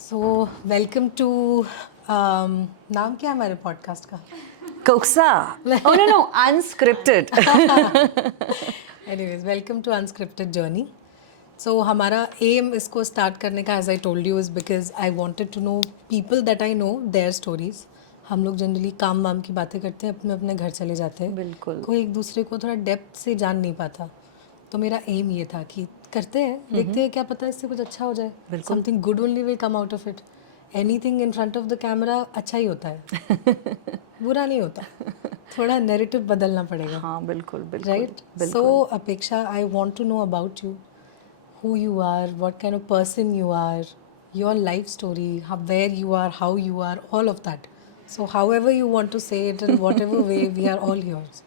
So welcome to नाम क्या है हमारे पॉडकास्ट का? कोक्सा। Oh no, no, unscripted. Anyways welcome to unscripted journey. So हमारा एम इसको स्टार्ट करने का, as I told you, is because I wanted to know people that I know their stories. हम लोग जनरली काम वाम की बातें करते हैं, अपने अपने घर चले जाते हैं. बिल्कुल. कोई एक दूसरे को थोड़ा डेप्थ से जान नहीं पाता. तो मेरा एम ये था कि करते हैं, देखते हैं, क्या पता इससे कुछ अच्छा हो जाए. बिल्कुल. Something good only will come out of it. Anything in front of the camera अच्छा ही होता है, बुरा नहीं होता. थोड़ा नैरेटिव बदलना पड़ेगा. हाँ बिल्कुल बिल्कुल. Right. So Apeksha, I want to know about you, who you are, what kind of person you are, your life story, where you are, how you are, all of that. So however you want to say it, in whatever way, we are all yours.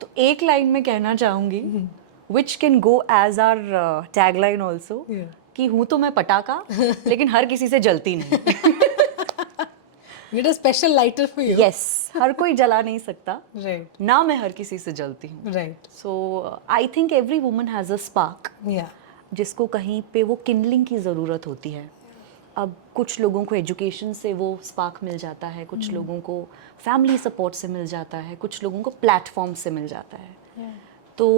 तो एक line में कहना चाहूँगी, which can go as our tagline also, Yeah. कि हूँ तो मैं पटाखा, लेकिन हर किसी से जलती नहीं. Need a special lighter for you. Yes, हर कोई जला नहीं सकता. Right. ना मैं हर किसी से जलती हूँ. Right. So I think every woman has a spark. Yeah. जिसको कहीं पे वो किंडलिंग की ज़रूरत होती है. अब कुछ लोगों को एजुकेशन से वो स्पार्क मिल जाता है, कुछ लोगों को फैमिली सपोर्ट से मिल जाता है, कुछ लोगों को प्लेटफॉर्म से मिल जाता है. Yeah. तो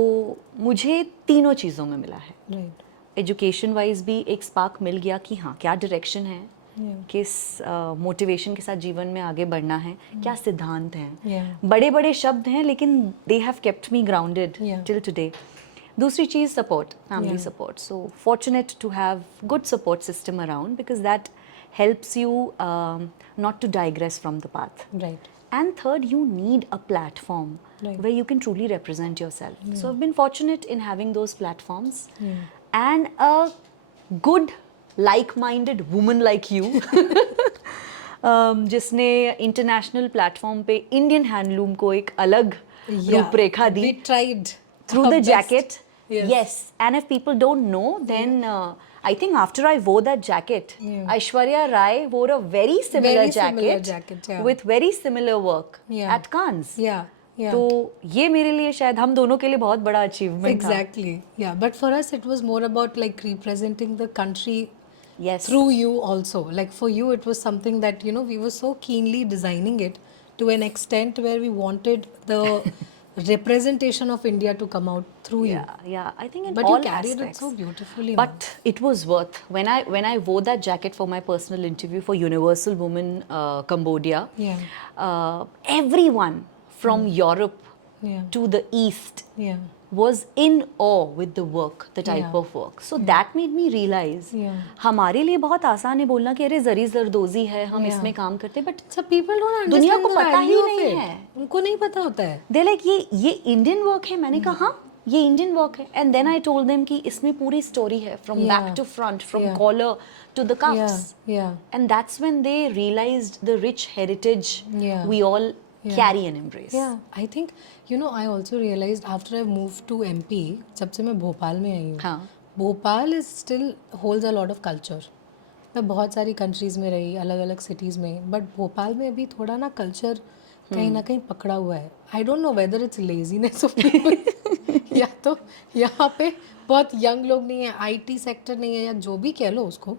मुझे तीनों चीज़ों में मिला है. Right. एजुकेशन वाइज भी एक स्पार्क मिल गया कि हाँ क्या डायरेक्शन है, Yeah. किस मोटिवेशन के साथ जीवन में आगे बढ़ना है, क्या सिद्धांत हैं. Yeah. बड़े बड़े शब्द हैं लेकिन they have kept me grounded Yeah. Till today. दूसरी चीज़ support, family support. So fortunate to have good support system around because that helps you not to digress from the path. Right. And third, you need a platform Right. where you can truly represent yourself. So I've been fortunate in having those platforms. Yeah. And a good like-minded woman like you जिसने international platform पे Indian handloom को एक अलग रूपरेखा दी. We tried through our the best. jacket. Yes. Yes. And if people don't know, then I think after I wore that jacket, Yeah. Aishwarya Rai wore a very similar Very similar jacket, jacket, yeah. with very similar work Yeah. at Cannes. Yeah. Yeah. तो ये मेरे लिए शायद हम दोनों के लिए बहुत बड़ा अचीवमेंट था. Exactly. Yeah. But for us, it was more about like representing the country Yes. through you also. Like for you, it was something that, you know, we were so keenly designing it to an extent where we wanted the representation of India to come out through you. Yeah. I think in But all you carried aspects. it so beautifully. But it was worth when I wore that jacket for my personal interview for Universal Women Cambodia. Yeah. Everyone from Europe Yeah. to the East Yeah. was in awe with the work, the type Yeah. of work. So that made me realize Yeah. हमारे लिए बहुत आसान है बोलना कि अरे जरी जरदोजी है, हम Yeah. इसमें काम करते हैं, but So people don't understand दुनिया को the पता ही value of नहीं it. है. उनको नहीं पता होता है. दे लाइक ये इंडियन वर्क है. मैंने कहा हाँ ये इंडियन वर्क है. And then I told them कि इसमें पूरी स्टोरी है from Yeah. Back to front, from Yeah. Collar to the Yeah. cuffs. Yeah. And that's when they realized the rich heritage Yeah. we all Yeah. carry and embrace. Yeah, I think, you know, I also realized after I moved to MP, जब से मैं भोपाल में आई हूँ, हाँ. Bhopal is still holds a lot of culture. मैं बहुत सारी countries में रही, अलग अलग सिटीज़ में, बट भोपाल में अभी थोड़ा ना कल्चर कहीं ना कहीं पकड़ा हुआ है. I don't know whether it's laziness of people या तो यहाँ पे बहुत यंग लोग नहीं है, आईटी सेक्टर नहीं है, या जो भी कह लो उसको,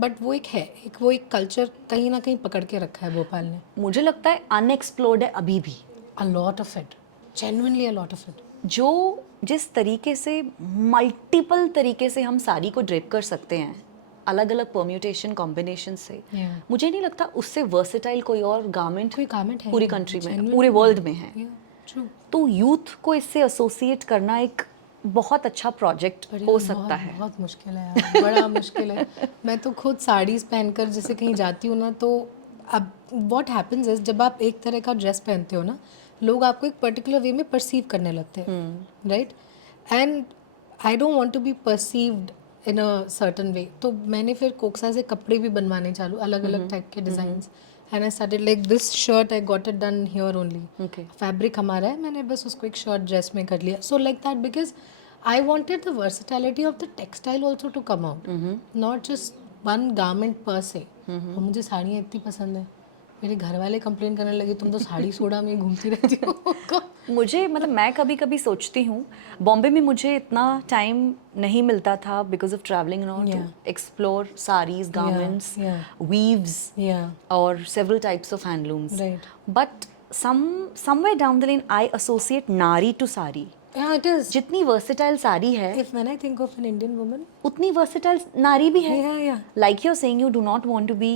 बट वो एक कल्चर कहीं ना कहीं पकड़ के रखा है भोपाल ने. मुझे लगता है अनएक्सप्लोर्ड है अभी भी. A lot of it, genuinely a lot of it. जो जिस तरीके से मल्टीपल तरीके से हम साड़ी को ड्रेप कर सकते हैं, अलग अलग परम्यूटेशन कॉम्बिनेशन से, Yeah. मुझे नहीं लगता उससे वर्सेटाइल कोई और गारमेंट कोई गारमेंट है पूरी ही नहीं, कंट्री में, genuinely पूरे वर्ल्ड में है. Yeah, true. तो यूथ को इससे एसोसिएट करना एक बहुत अच्छा प्रोजेक्ट पर हो यार सकता है. बहुत मुश्किल है यार, बड़ा मुश्किल है. मैं तो खुद साड़ीज पहनकर जैसे कहीं जाती हूँ ना, तो अब व्हाट हैपेंस इज, जब आप एक तरह का ड्रेस पहनते हो ना, लोग आपको एक पर्टिकुलर वे में परसीव करने लगते हैं, right. And I don't want to be perceived in a certain way. तो मैंने फिर कोक्सा से कपड़े भी बनवाने चालू, अलग अलग टाइप के designs. And I started like this shirt, I got it done here only. Okay. Fabric हमारा है, मैंने बस उसको एक शर्ट ड्रेस में कर लिया. So like that, because I wanted the versatility of the textile also to come out, not just one garment per se. और मुझे साड़ियाँ इतनी पसंद है, मेरे घर वाले कंप्लेन करने लगे तुम तो साड़ी सोडा में ही घूमती रहती हो। मुझे मतलब मैं कभी कभी सोचती हूँ, बॉम्बे में मुझे इतना टाइम नहीं मिलता था because of travelling and all to Yeah. Explore saris, garments, yeah. weaves Yeah. or several types of handlooms. Right. But somewhere down the lane I associate nari to sari. Yeah, it is. जितनी versatile sari है If when I think of an Indian woman, उतनी versatile नारी भी है. yeah, yeah. Like you're saying, you do not want to be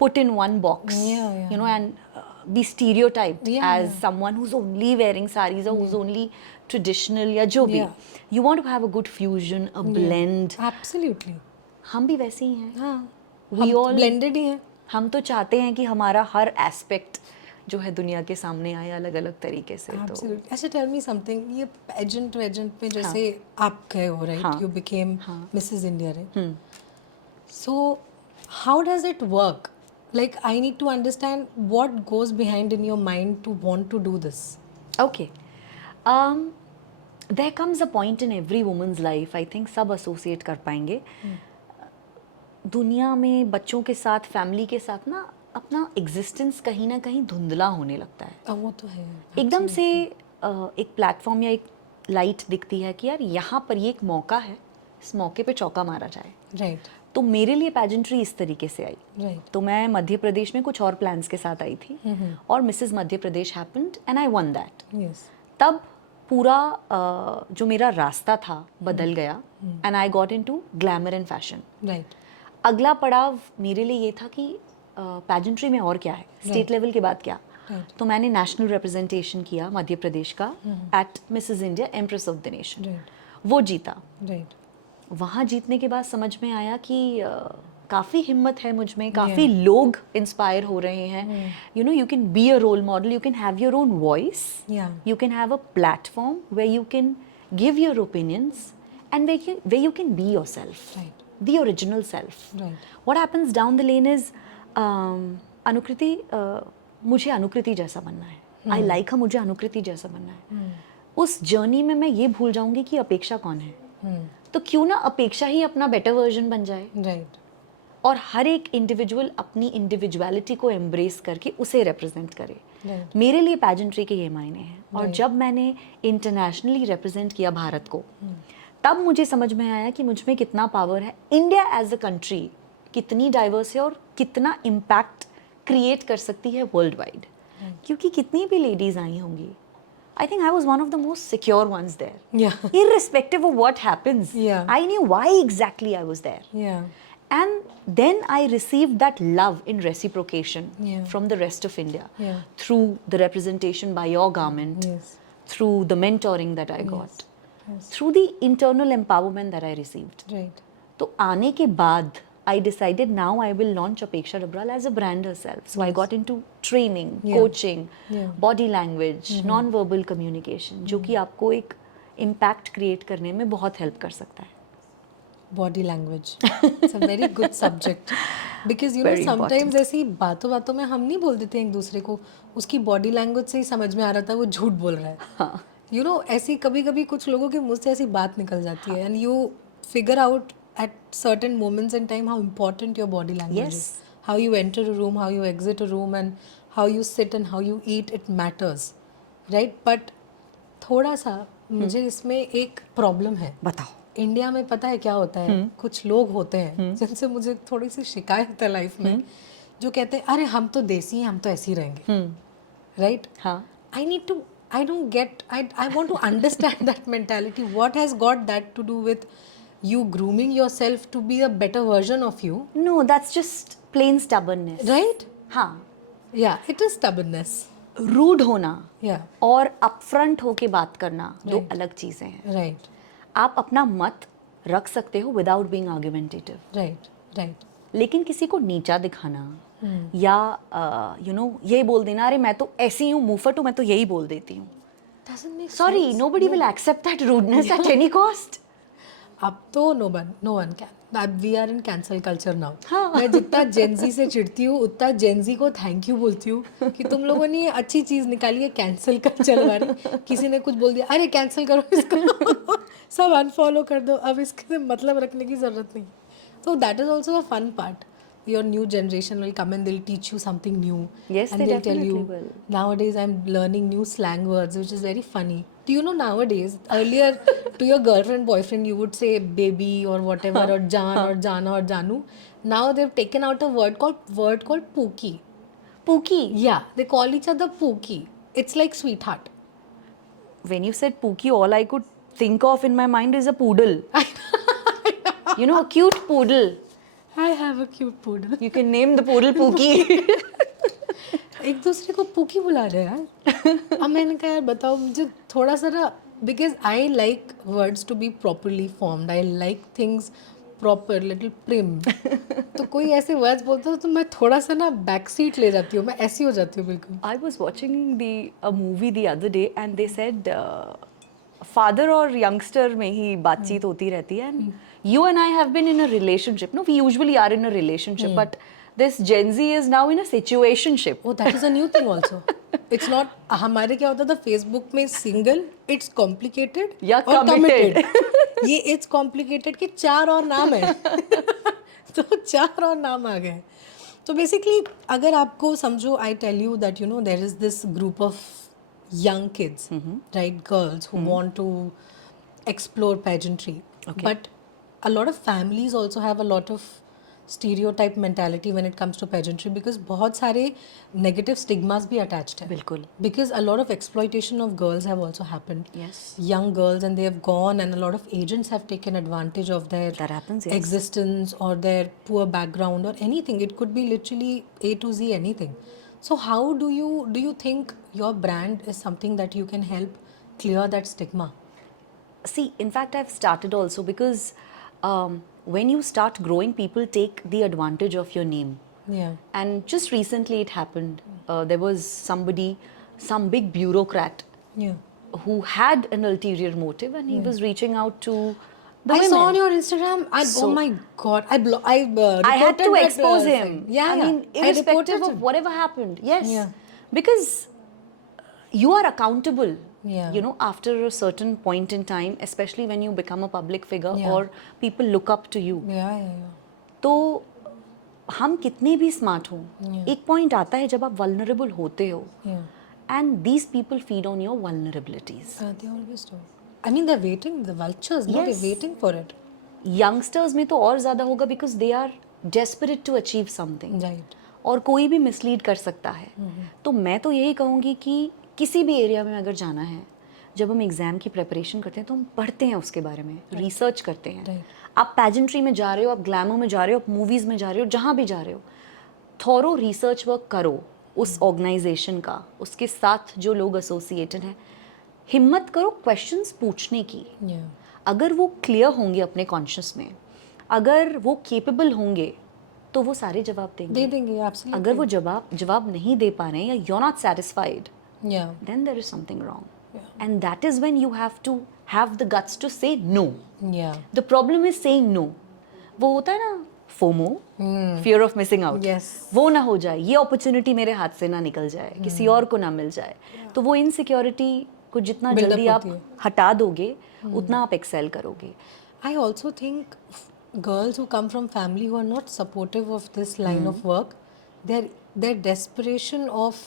put in one box, Yeah, yeah. you know, and be stereotyped Yeah, as yeah. someone who's only wearing saris or who's only traditional या जो भी. Yeah. You want to have a good fusion, a blend. Absolutely. हम भी वैसे ही हैं. हाँ. We all blended ही हैं. हम तो चाहते हैं कि हमारा हर एस्पेक्ट जो है दुनिया के सामने आए अलग अलग तरीके से. तो Absolutely. अच्छा, tell me something. ये pageant में जैसे आप गए हो, right? हाँ. You became Mrs. India, right? So how does it work? Like, I need to understand what goes behind in your mind to want to do this. Okay. There comes a point in every woman's life, I think सब associate कर पाएंगे. दुनिया में बच्चों के साथ, family के साथ ना अपना एग्जिस्टेंस कहीं ना कहीं धुंधला होने लगता है. अब वो तो है. एकदम से एक प्लेटफॉर्म या एक लाइट दिखती है कि यार यहाँ पर ये एक मौका है, इस मौके पे चौका मारा जाए. Right. तो मेरे लिए पैजेंट्री इस तरीके से आई. Right. तो मैं मध्य प्रदेश में कुछ और प्लान्स के साथ आई थी और Mrs Madhya Pradesh happened and I one that. Yes. तब पूरा जो मेरा रास्ता था बदल गया and I got into glamour and fashion. Right. अगला पड़ाव मेरे लिए ये था कि पैजेंट्री में और क्या है, स्टेट लेवल के बाद क्या. Right. तो मैंने नेशनल रिप्रेजेंटेशन किया मध्य प्रदेश का eight Mrs India empress of the nation. Right. वो जीता. Right. वहाँ जीतने के बाद समझ में आया कि काफ़ी हिम्मत है मुझ में, काफ़ी लोग इंस्पायर हो रहे हैं. You know, you can be a role model, you can have your own voice, Yeah. you can have a platform where you can give your opinions and where you can be yourself, Right. the original self. Right. What happens down the lane is अनुकृति, मुझे अनुकृति जैसा बनना है. I like मुझे अनुकृति जैसा बनना है. उस journey में मैं ये भूल जाऊंगी कि अपेक्षा कौन है. तो क्यों ना अपेक्षा ही अपना बेटर वर्जन बन जाए Right. और हर एक इंडिविजुअल अपनी इंडिविजुअलिटी को एम्ब्रेस करके उसे रिप्रेजेंट करे. Right. मेरे लिए पैजेंट्री के ये मायने हैं. और जब मैंने इंटरनेशनली रिप्रेजेंट किया भारत को, तब मुझे समझ में आया कि मुझ में कितना पावर है. इंडिया एज अ कंट्री कितनी डाइवर्स है और कितना इम्पैक्ट क्रिएट कर सकती है वर्ल्ड वाइड. क्योंकि कितनी भी लेडीज आई होंगी, I think I was one of the most secure ones there. Yeah. Irrespective of what happens, Yeah. I knew why exactly I was there. Yeah. And then I received that love in reciprocation Yeah. from the rest of India Yeah. through the representation by your government, Yes. through the mentoring that I got, Yes. through the internal empowerment that I received. Right. तो आने के बाद I decided now I will launch Apeksha Dabral as a brand herself. So I got into training, Yeah. coaching, Yeah. body language, non-verbal communication, जो कि आपको एक impact create करने में बहुत help कर सकता है. Body language. It's a very good subject. Because you know Very sometimes ऐसी बातों बातों में हम नहीं बोल देते हैं एक दूसरे को, उसकी बॉडी लैंग्वेज से ही समझ में आ रहा था वो झूठ बोल रहा है. You know, ऐसी कभी कभी कुछ लोगों के मुंह से ऐसी बात निकल जाती है and you figure out at certain moments in time how important your body language Yes. is. How you enter a room, how you exit a room and how you sit and how you eat, it matters. Right? But थोड़ा सा मुझे इसमें एक problem है. बताओ. India में पता है क्या होता है, कुछ लोग होते हैं जिनसे मुझे थोड़ी सी शिकायत है लाइफ में, जो कहते हैं अरे हम तो देसी हैं, हम तो ऐसे ही रहेंगे. राइट. हाँ. I don't get, I want to understand that mentality. What has got that to do with you grooming yourself to be a better version of you? No, that's just plain stubbornness. Right? हाँ. Yeah, it is stubbornness. Rude होना Yeah. और upfront होके बात करना दो Right. अलग चीजें हैं. Right. आप अपना मत रख सकते हो without being argumentative. Right. Right. लेकिन किसी को नीचा दिखाना या यू नो ये बोल देना अरे मैं तो ऐसी हूँ मुफट हूँ, मैं तो यही बोल देती हूँ. Doesn't make sorry, sense. Nobody will accept that rudeness at any cost. अब तो no one can. We are in cancel culture now. हाँ. मैं जितना जेनजी से चिढ़ती हूँ उतना जेनजी को थैंक यू बोलती हूँ कि तुम लोगों ने ये अच्छी चीज़ निकाली है कैंसिल कल्चर वाली. किसी ने कुछ बोल दिया अरे कैंसिल करो इसको सब अनफॉलो कर दो, अब इसके मतलब रखने की ज़रूरत नहीं. तो that is also a fun part. your new generation will come and they'll teach you something new. Yes, and they they'll tell definitely you. will. Nowadays, I'm learning new slang words, which is very funny. Do you know nowadays, earlier to your girlfriend, boyfriend, you would say baby or whatever, or Jaan or Jana or Janu. Now they've taken out a word called Pookie. Pookie. Yeah, they call each other Pookie. It's like sweetheart. When you said Pookie, all I could think of in my mind is a poodle. You know, a cute poodle. I have a cute poodle. You can name the poodle Pookie. एक दूसरे को pookie बुला रहे हैं यार. अब मैंने कहा यार बताओ मुझे थोड़ा सा ना, because I like words to be properly formed, I like things proper little prim. तो कोई ऐसे वर्ड्स बोलता है तो मैं थोड़ा सा ना बैक सीट ले जाती हूँ, मैं ऐसी हो जाती हूँ बिल्कुल. I was watching a movie the other day and they said father और youngster में ही बातचीत होती रहती है and you and I have been in a relationship. No, we usually are in a relationship, but this Gen Z is now in a situationship. Oh, that is a new thing also. It's not, हमारे क्या होता था Facebook में single, it's complicated या और committed. ये it's complicated के 4 और नाम है. तो 4 और नाम आ गए. तो बेसिकली अगर आपको समझो, I tell you that you know there is this group of young kids, right, girls who want to explore pageantry. But a lot of families also have a lot of stereotype mentality when it comes to pageantry because बहुत सारे negative stigmas भी attached है. बिल्कुल. Because a lot of exploitation of girls have also happened. Yes. Young girls, and they have gone, and a lot of agents have taken advantage of their That happens, yes. existence or their poor background or anything. It could be literally A to Z anything. So how do you think your brand is something that you can help clear that stigma? See, in fact, I've started also because when you start growing, people take the advantage of your name. Yeah. And just recently it happened. There was somebody, some big bureaucrat Yeah. who had an ulterior motive and he was reaching out to the I women. saw on your Instagram. Oh So- my god! I I had to reported that, expose him. thing. Yeah, I yeah. mean, I irrespective reported of it. whatever happened. Yes. Yeah. Because you are accountable. Yeah. You know, after a certain point in time, especially when you become a public figure Yeah. or people look up to you. Yeah, yeah, yeah. तो हम कितने भी smart हों, एक point आता है जब आप वल्नरेबल होते हो Yeah. And these people feed on your vulnerabilities. They always do. I mean, they're waiting. The vultures, no, Yes. they're waiting for it. Youngsters में तो और ज़्यादा होगा because they are desperate to achieve something. Right. और कोई भी mislead कर सकता है. तो मैं तो यही कहूँगी कि किसी भी एरिया में अगर जाना है, जब हम एग्ज़ाम की प्रिपरेशन करते हैं तो हम पढ़ते हैं उसके बारे में, रिसर्च करते हैं. Right. आप पैजेंट्री में जा रहे हो, आप ग्लैमर में जा रहे हो, आप मूवीज़ में जा रहे हो, जहाँ भी जा रहे हो, थॉरो रिसर्च वर्क करो उस ऑर्गेनाइजेशन का, उसके साथ जो लोग एसोसिएटेड हैं. हिम्मत करो क्वेश्चंस पूछने की. Yeah. अगर वो क्लियर होंगे अपने कॉन्शियस में, अगर वो केपेबल होंगे, तो वो सारे जवाब दे देंगे. देंगे absolutely. अगर वो जवाब नहीं दे पा रहे हैं या you're not satisfied, Yeah. then there is something wrong. And that is when you have to have the guts to say no. Yeah. The problem is saying no. वो होता है ना FOMO, fear of missing out. Yes. वो ना हो जाए, ये opportunity मेरे हाथ से ना निकल जाए, किसी और को ना मिल जाए. तो वो इनसिक्योरिटी को जितना Build up जल्दी आप होती है. हटा दोगे, उतना आप एक्सेल करोगे. I also think girls who come from family who are not supportive of this line of work, their desperation of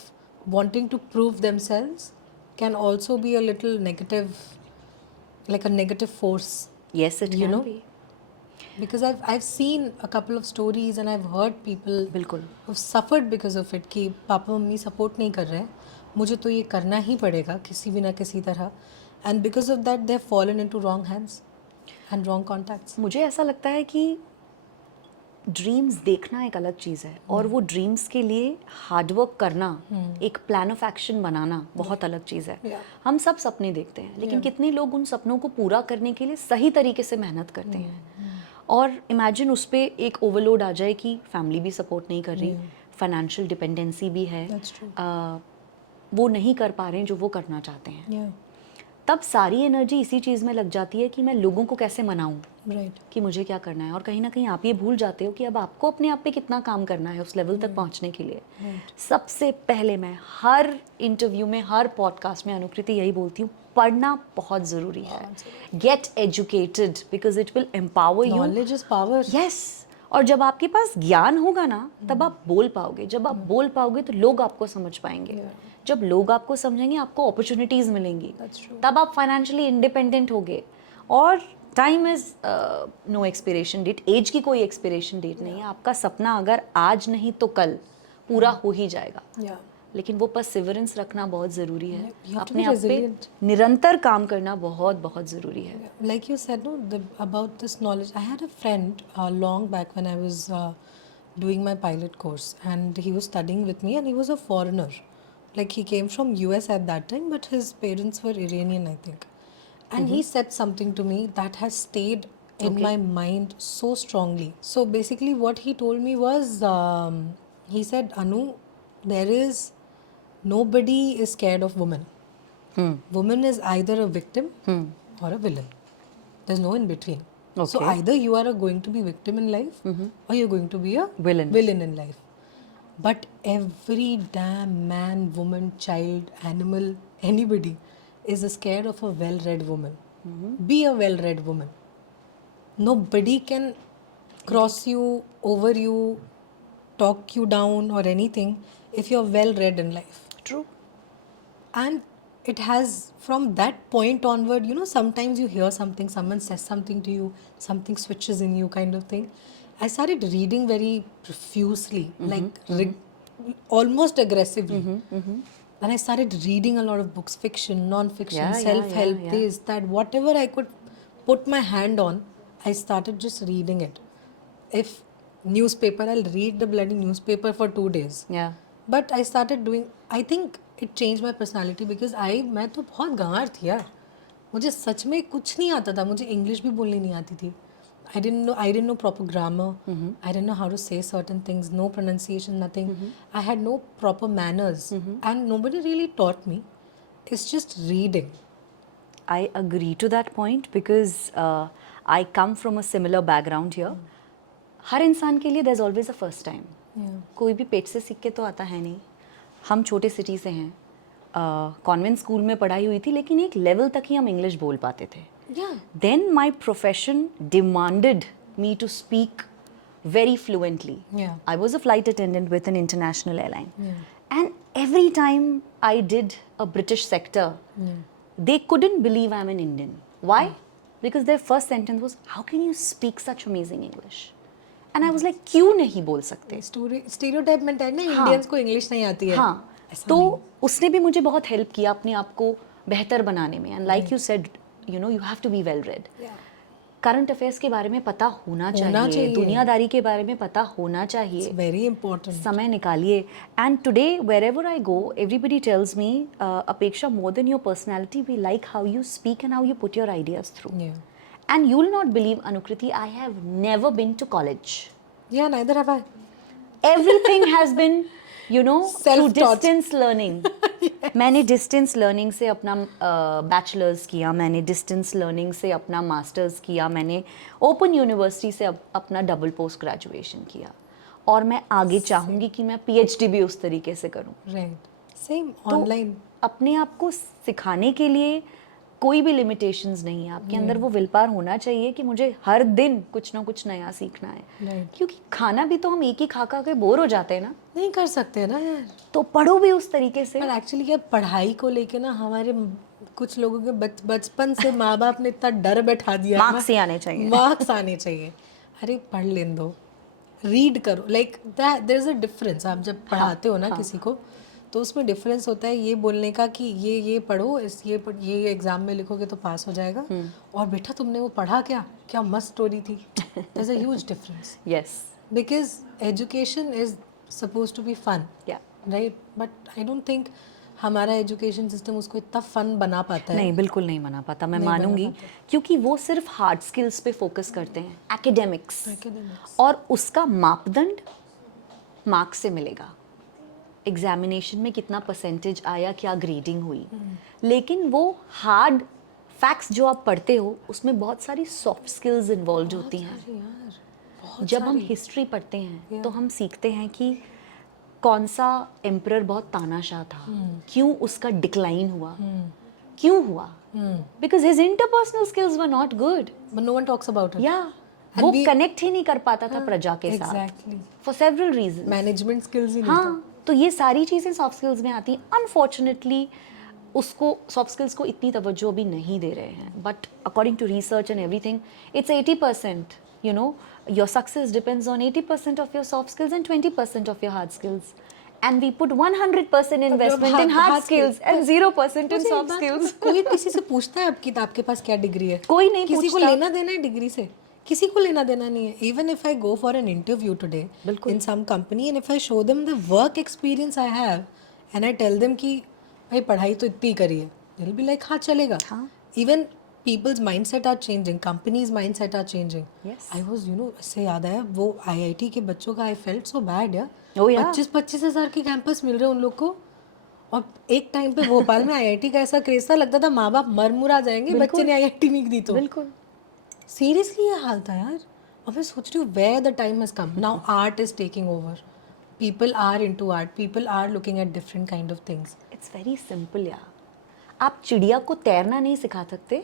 wanting to prove themselves can also be a little negative, like a negative force. Yes, it You can know? be. Because I've seen a couple of stories and I've heard people बिल्कुल. who've suffered because of it कि papa mummy support नहीं कर रहे हैं, मुझे तो ये करना ही पड़ेगा किसी भी ना किसी तरह. And because of that they have fallen into wrong hands and wrong contacts. मुझे ऐसा लगता है कि ड्रीम्स देखना एक अलग चीज़ है और वो ड्रीम्स के लिए हार्डवर्क करना, एक प्लान ऑफ एक्शन बनाना बहुत अलग चीज़ है. Yeah. हम सब सपने देखते हैं, लेकिन कितने लोग उन सपनों को पूरा करने के लिए सही तरीके से मेहनत करते हैं. और इमेजिन उस पर एक ओवरलोड आ जाए कि फैमिली भी सपोर्ट नहीं कर रही, फाइनेंशियल डिपेंडेंसी भी है, That's true. वो नहीं कर पा रहे हैं जो वो करना चाहते हैं. Yeah. तब सारी एनर्जी इसी चीज़ में लग जाती है कि मैं लोगों को कैसे मनाऊं Right. कि मुझे क्या करना है. और कहीं ना कहीं आप ये भूल जाते हो कि अब आपको अपने आप पे कितना काम करना है उस लेवल तक पहुंचने के लिए. सबसे पहले मैं हर इंटरव्यू में, हर पॉडकास्ट में अनुकृति यही बोलती हूँ, पढ़ना बहुत ज़रूरी है. Get educated because it will empower you. Knowledge is power. Yes. और जब आपके पास ज्ञान होगा ना तब आप बोल पाओगे, जब आप बोल पाओगे तो लोग आपको समझ पाएंगे, जब लोग आपको समझेंगे आपको अपॉर्चुनिटीज मिलेंगी, तब आप फाइनेंशियली इंडिपेंडेंट होगे। और time is no expiration date, age की कोई एक्सपिरेशन डेट नहीं है। आपका सपना अगर आज नहीं तो कल पूरा हो ही जाएगा, Yeah. लेकिन वो परसिवरेंस रखना बहुत ज़रूरी है, You have to अपने be आप पे resilient. निरंतर काम करना बहुत बहुत ज़रूरी है। Like you said, no, about this knowledge. I had a friend long back when I was doing my pilot course, and he was studying with me, and he was a foreigner. Like he came from US at that time, but his parents were Iranian, I think. And he said something to me that has stayed in my mind so strongly. So basically, what he told me was, he said, Anu, there is nobody is scared of women. Woman is either a victim or a villain. There's no in between. So Okay. either you are going to be victim in life or you're going to be a Villain. in life. But every damn man, woman, child, animal, anybody is scared of a well-read woman. Be a well-read woman. Nobody can cross you, over you, talk you down or anything if you're well-read in life. True. And it has, from that point onward, you know, sometimes you hear something, someone says something to you, something switches in you, kind of thing. I started reading very profusely, like almost aggressively. And I started reading a lot of books, fiction, non-fiction, Yeah, self-help, yeah. this, that, whatever I could put my hand on, I started just reading it. If newspaper, I'll read the bloody newspaper for 2 days. Yeah. But I started doing, I think it changed my personality because मैं तो बहुत गांव थी यार, मुझे सच में कुछ नहीं आता था, मुझे इंग्लिश भी बोलनी नहीं आती थी. I didn't know proper grammar. I didn't know how to say certain things, no pronunciation, nothing. I had no proper manners, and nobody really taught me. It's just reading. I agree to that point because I come from a similar background here. हर इंसान के लिए there's always a first time. कोई भी पेट से सीख के तो आता है नहीं. हम छोटे सिटी से हैं, कॉन्वेंट स्कूल में पढ़ाई हुई थी, लेकिन एक लेवल तक ही हम इंग्लिश बोल पाते थे. Yeah. Then my profession demanded me to speak very fluently. Yeah. I was a flight attendant with an international airline. And every time I did a British sector, they couldn't believe I'm an Indian. Why? Because their first sentence was, how can you speak such amazing English? And I was like, क्यों नहीं बोल सकते? Stereotype में है ना, Indians को English नहीं आती है. हाँ, तो उसने भी मुझे बहुत हेल्प किया अपने आप को बेहतर बनाने में. And like you said, you know, you have to be well read. Current affairs के बारे में पता होना चाहिए, दुनियादारी के बारे में पता होना चाहिए. It's very important. समय निकालिए. And today, wherever I go, everybody tells me, Apeksha, more than your personality, we like how you speak and how you put your ideas through. Yeah. And you'll not believe, Anukriti, I have never been to college. Yeah, neither have I. Everything has been, you know, through Self-taught. distance learning. मैंने distance learning से अपना bachelors किया, मैंने distance learning से अपना masters किया, मैंने open university से अपना डबल पोस्ट ग्रेजुएशन किया, और मैं आगे चाहूँगी कि मैं पीएचडी भी उस तरीके से करूँ. Right. Same तो online. अपने आप को सिखाने के लिए कोई भी लिमिटेशंस नहीं है. आपके अंदर वो विल पावर होना चाहिए कि मुझे हर दिन कुछ ना कुछ नया सीखना है. Right. क्योंकि खाना भी तो हम एक ही खा खा के बोर हो जाते हैं ना. नहीं कर सकते ना यार. तो पढ़ो भी उस तरीके से. पर एक्चुअली क्या, पढ़ाई को लेके ना हमारे कुछ लोगों के बचपन से माँ बाप ने इतना डर बैठा दिया है ना, मार्क्स ही आने चाहिए. मार्क्स आने चाहिए. अरे पढ़ लेने दो, रीड करो. Like that there is a difference. आप जब पढ़ाते हो ना किसी को, तो उसमें डिफरेंस होता है ये बोलने का कि ये पढ़ो, ये एग्जाम में लिखोगे तो पास हो जाएगा, और बेटा तुमने वो पढ़ा क्या मस्त स्टोरी थी. There is a huge difference. Yes. Because education is suppose to be fun, right? But I don't think हमारा एजुकेशन सिस्टम उसको इतना फन बना पाता है. नहीं, बिल्कुल नहीं बना पाता. मैं मानूंगी, क्योंकि वो सिर्फ हार्ड स्किल्स पे फोकस करते हैं, एकेडमिक्स, और उसका मापदंड मार्क्स से मिलेगा. एग्जामिनेशन में कितना परसेंटेज आया, क्या ग्रेडिंग हुई, लेकिन वो हार्ड फैक्ट्स जो आप पढ़ते हो उसमें बहुत सारी सॉफ्ट स्किल्स इन्वॉल्व होती हैं. जब हम हिस्ट्री पढ़ते हैं तो हम सीखते हैं कि कौन सा एम्परर बहुत तानाशाह था, क्यों उसका डिक्लाइन हुआ, क्यों हुआ, because his interpersonal skills were not good. But no one talks about it. या वो we- कनेक्ट ही नहीं कर पाता था प्रजा के साथ exactly for several reason. Management skills ही नहीं था। हाँ, तो ये सारी चीज़ें सॉफ्ट स्किल्स में आती हैं। अनफॉर्चुनेटली उसको सॉफ्ट स्किल्स को इतनी तवज्जो अभी नहीं दे रहे हैं, but according to research and everything it's 80%, you know, your success depends on 80% of your soft skills and 20% of your hard skills, and we put 100% investment in hard skills and 0% in मुझे एक soft बात skills. बताओ, कोई किसी से पूछता है आपके पास क्या डिग्री है? कोई नहीं किसी को पूछता। लेना देना है डिग्री से? किसी को लेना देना नहीं है। Even if I go for an interview today बिल्कुल। In some company and if I show them the work experience I have and I tell them कि भाई पढ़ाई तो इतनी करी है, दे विल बी लाइक हाँ चलेगा। हाँ। Even people's mindset are changing, companies mindset are changing. Yes. I was, you know, इससे याद आया वो IIT के बच्चों का, I felt so bad यार। Oh, yeah. 25 हज़ार के कैंपस मिल रहे हैं उन लोग को, और एक टाइम पे भोपाल में आईआईटी का ऐसा क्रेज था, लगता था माँ बाप मर मुरा जाएंगे बच्चे ने आईआईटी नहीं दी तो। बिल्कुल। सीरियसली ये हाल था यार। और मैं सोच रही हूँ where the time has come now, art is taking over, people are into art, people are looking at different kind of things. It's very simple यार। आप चिड़िया को तैरना नहीं सिखा सकते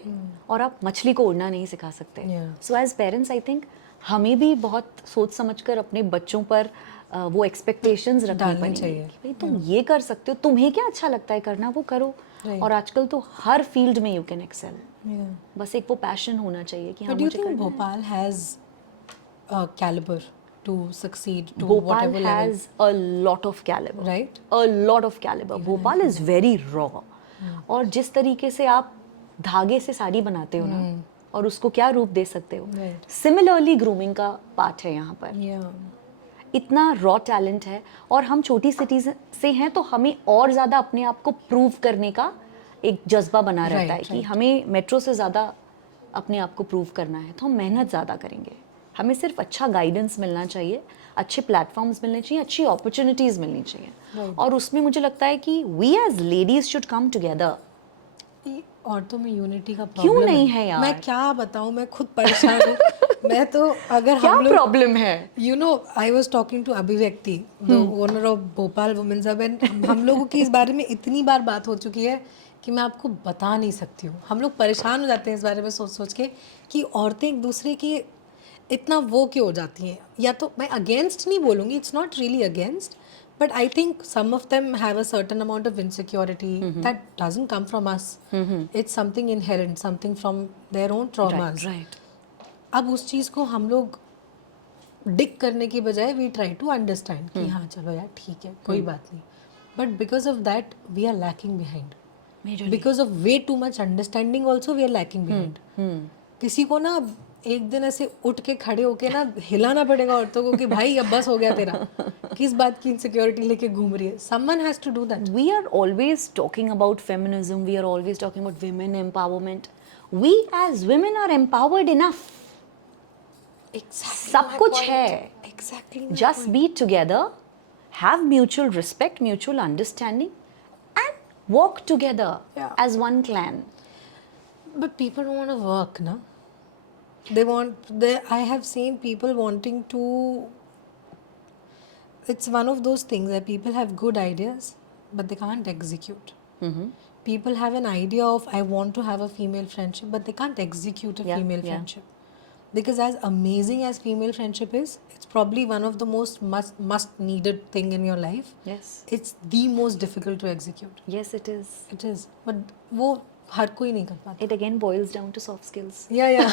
और आप मछली को उड़ना नहीं सिखा सकते। Yeah. So as parents I think हमें भी बहुत सोच समझकर अपने बच्चों पर वो एक्सपेक्टेशंस रखनी डालनी पड़ेंगी चाहिए। कि भाई तुम ये कर सकते हो, तुम्हें क्या अच्छा लगता है करना वो करो। Right. और आजकल तो हर फील्ड में यू कैन एक्सेल, Yeah. बस एक वो पैशन होना चाहिए कि हाँ But do you मुझे think करना है। Bhopal has a caliber to succeed to Bhopal whatever level? has a lot of caliber. Right? A lot of caliber. Bhopal is very raw. और जिस तरीके से आप धागे से साड़ी बनाते हो ना, और उसको क्या रूप दे सकते हो, Right. सिमिलरली ग्रूमिंग का पार्ट है यहाँ पर। Yeah. इतना रॉ टैलेंट है, और हम छोटी सिटीज से हैं तो हमें और ज़्यादा अपने आप को प्रूव करने का एक जज्बा बना रहता है Right, कि right. हमें मेट्रो से ज़्यादा अपने आप को प्रूव करना है, तो हम मेहनत ज़्यादा करेंगे। हमें सिर्फ अच्छा गाइडेंस मिलना चाहिए, अच्छे प्लेटफॉर्म्स मिलने चाहिए, अच्छी अपॉर्चुनिटीज़ मिलनी चाहिए। Right. और उसमें मुझे लगता है कि we as ladies should come together. ये औरतों में यूनिटी का क्यों प्रॉब्लम नहीं है यार? मैं क्या बताऊं, मैं खुद परेशान हूँ। मैं तो अगर क्या हम लोग, प्रॉब्लम है? You know, I was talking to Abhivyakti, the owner of Bhopal women's hub, and हम लोगों की इस बारे में इतनी बार बात हो चुकी है कि मैं आपको बता नहीं सकती हूँ। हम लोग परेशान हो जाते हैं इस बारे में सोच सोच के कि औरतें एक दूसरे की इतना वो क्यों हो जाती हैं। या तो मैं अगेंस्ट नहीं बोलूँगी, it's not really against, but I think some of them have a certain amount of insecurity that doesn't come from us. It's something inherent, something from their own traumas. Right. अब उस चीज़ को हम लोग Dick करने की बजाय we try to understand कि हाँ चलो यार ठीक है, कोई बात नहीं, but because of that we are lacking behind, because of way too much understanding also we are lacking behind. किसी को ना एक दिन ऐसे उठ के खड़े होके ना हिलाना पड़ेगा औरतों को कि भाई अब बस हो गया तेरा, किस बात की इनसिक्योरिटी लेके घूम रही है। Someone has to do that. We are always talking about feminism, we are always talking about women empowerment. We as women are empowered enough. सब कुछ है। Exactly. Just be together, have mutual respect, mutual understanding, and walk together Yeah. as one clan. But people don't want to work, na? I have seen people wanting to. It's one of those things that people have good ideas, but they can't execute. People have an idea of I want to have a female friendship, but they can't execute a Yeah, female yeah. friendship. Because as amazing as female friendship is, it's probably one of the most must needed thing in your life. Yes. It's the most difficult to execute. Yes, it is. It is. But वो हर कोई नहीं कर पाता। It again boils down to soft skills. या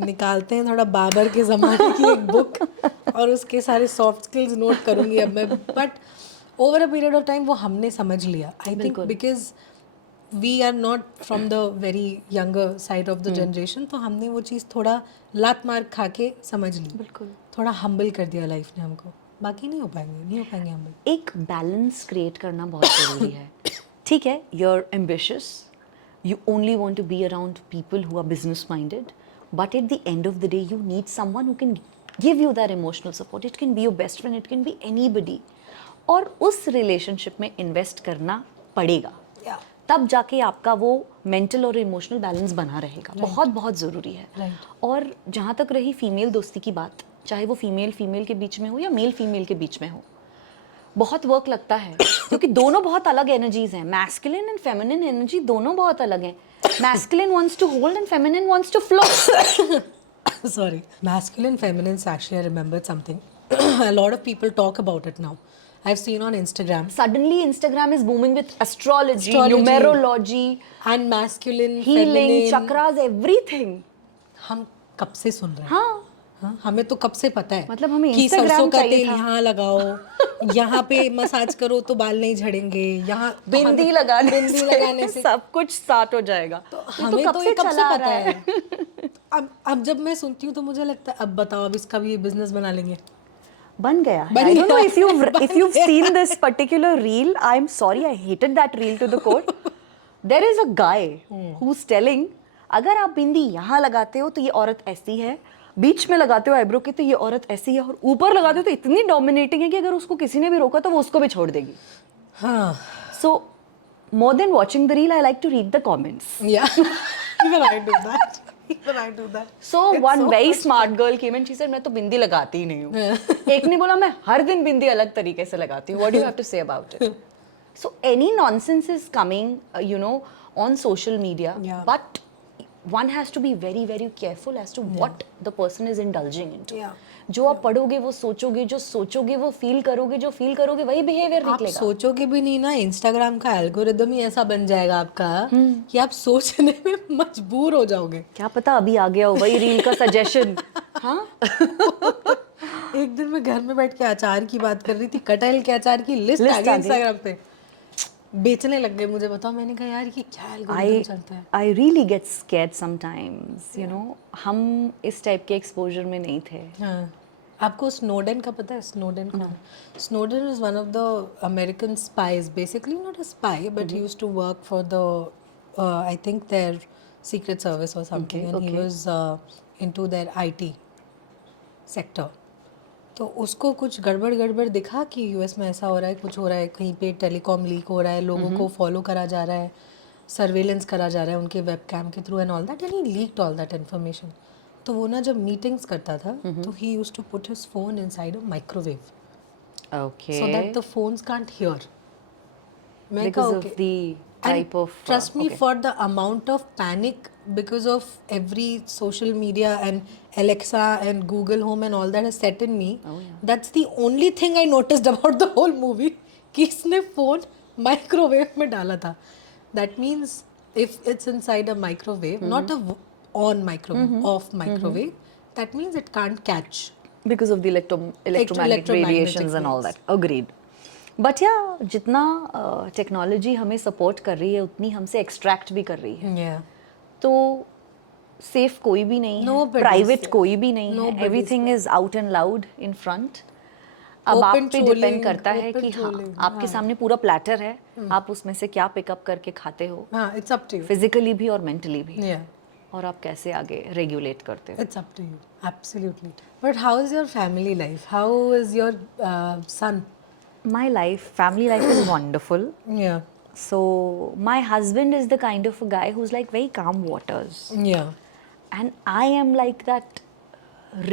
निकालते हैं थोड़ा बाबर के ज़माने की एक बुक और उसके सारे सॉफ्ट स्किल्स नोट करूँगी अब मैं, but over a period of time वो हमने समझ लिया। आई थिंक बिल्कुल। Because we are not from the very younger side of the generation, तो हमने वो चीज़ थोड़ा लात मार खा के समझ ली, बिल्कुल। थोड़ा हम्बल कर दिया लाइफ ने हमको। बाकी नहीं हो पाएंगे हम्बल। एक बैलेंस क्रिएट करना बहुत ज़रूरी है। ठीक है, you are ambitious, you only want to be around people who are business minded, but at the end of the day you need someone who can give you that emotional support. It can be your best friend, it can be anybody. और उस relationship में invest करना पड़ेगा, तब जाके आपका वो mental और इमोशनल बैलेंस बना रहेगा। बहुत बहुत ज़रूरी है। और जहाँ तक रही फीमेल दोस्ती की बात, चाहे वो फीमेल के बीच में हो या मेल फीमेल के बीच में हो, बहुत वर्क लगता है क्योंकि दोनों बहुत अलग एनर्जीज हैं। मैस्कुलिन एंड फेमिनिन एनर्जी दोनों बहुत अलग हैं। Masculine wants to hold and feminine wants to flow. Sorry, masculine, feminine. Actually, I remembered something. A lot of people talk about it now. I've seen on Instagram. Suddenly Instagram is booming with astrology, Astrology. numerology, And masculine, healing, feminine. chakras, everything. हम कब से सुन रहे हैं? हाँ, हाँ, हमें तो कब से पता है मतलब हमें कि Instagram सरसों का चाहिए तेल था। यहाँ लगाओ, यहाँ पे मसाज करो तो बाल नहीं झड़ेंगे, यहाँ तो बिंदी हमें- लगाने बिंदी लगाने से सब कुछ स्टार्ट हो जाएगा। तो ये हमें कब तो से ये कब से चला आ पता रहा है। अब जब मैं सुनती हूँ तो मुझे लगता है अब बताओ, अब इसका भी बिजनेस बना लेंगे। बन गया। बन I don't know गया। if you've बन if you've गया। seen this particular reel. I'm sorry, I hated that reel to the core. There is a guy who's telling, अगर आप बिंदी यहाँ लगाते हो तो ये औरत ऐसी है, बीच में लगाते हो आईब्रो की तो ये औरत ऐसी है, और ऊपर लगाते हो तो इतनी डोमिनेटिंग है कि अगर उसको किसी ने भी रोका तो वो उसको भी छोड़ देगी। हाँ, So more than watching the reel, I like to read the comments. yeah. Even I do that. Even I do that. So It's one so very much smart girl came and she said, मैं तो बिंदी लगाती ही नहीं हूँ। एक ने बोला मैं हर दिन बिंदी अलग तरीके से लगाती हूँ। What do you have to say about it? So any nonsense is coming, you know, on social media, Yeah. but one has to be very very careful as to what the person is indulging into. Yeah. जो आप पढ़ोगे वो सोचोगे, जो सोचोगे वो feel करोगे, जो फील करोगे वही बिहेवियर आप निकलेगा। सोचोगे भी नहीं ना, इंस्टाग्राम का एल्गोरिदम ही ऐसा बन जाएगा आपका कि आप सोचने में मजबूर हो जाओगे। क्या पता अभी आ गया हो वही रील का सजेशन। हाँ, एक दिन मैं घर में बैठ के अचार की बात कर रही थी, कटहल के अचार की लिस्ट List आ आ गई गई। इंस्टाग्राम पे, बेचने लग गए मुझे। बताओ, मैंने कहा यार ये क्या एल्गोरिदम चलता है। I really get scared sometimes, you know, हम इस टाइप के एक्सपोजर में नहीं थे। हाँ, आपको स्नोडेन का पता है? स्नोडेन कौन है? Snowden is one of the American spies, basically not a spy but he used to work for the I think their secret service और something, and he was into their IT sector. तो उसको कुछ गड़बड़ गड़बड़ दिखा कि US में ऐसा हो रहा है, कुछ हो रहा है, कहीं पे टेलीकॉम लीक हो रहा है, लोगों को फॉलो करा जा रहा है, सर्वेलेंस करा जा रहा है उनके वेबकैम के through and all that, and he leaked all that information. तो वो ना जब मीटिंग्स करता था तो he used to put his phone inside a microwave Okay. so that the phones can't hear. मैं Because कहा, of okay. the type And of trust me, okay. for the amount of panic because of every social media and Alexa and Google Home and all that has set in me, that's the only thing I noticed about the whole movie कि इसने phone microwave में डाला था. That means if it's inside a microwave, not a on microwave, off microwave, that means it can't catch. Because of the electromagnetic electromagnetic radiations and all waves. that. Agreed. But yeah, जितना technology हमें support कर रही है उतनी हमसे extract भी कर रही है। Yeah. तो सेफ कोई भी नहीं है, Nobody is प्राइवेट safe. कोई भी नहीं है, Nobody is everything is out and loud in front. अब आप Open पे trolling, डिपेंड करता है open कि हाँ, trolling, आपके सामने पूरा प्लेटर है, आप उसमें से क्या पिकअप करके खाते हो, हाँ, it's up to you. Physically भी और मेंटली भी, Yeah, और आप कैसे आगे रेगुलेट करते हो। it's up to you. Absolutely. But how is your family life? How is your son? My life, family life is wonderful. Yeah. So my husband is the kind of a guy who's like very calm waters, Yeah. and I am like that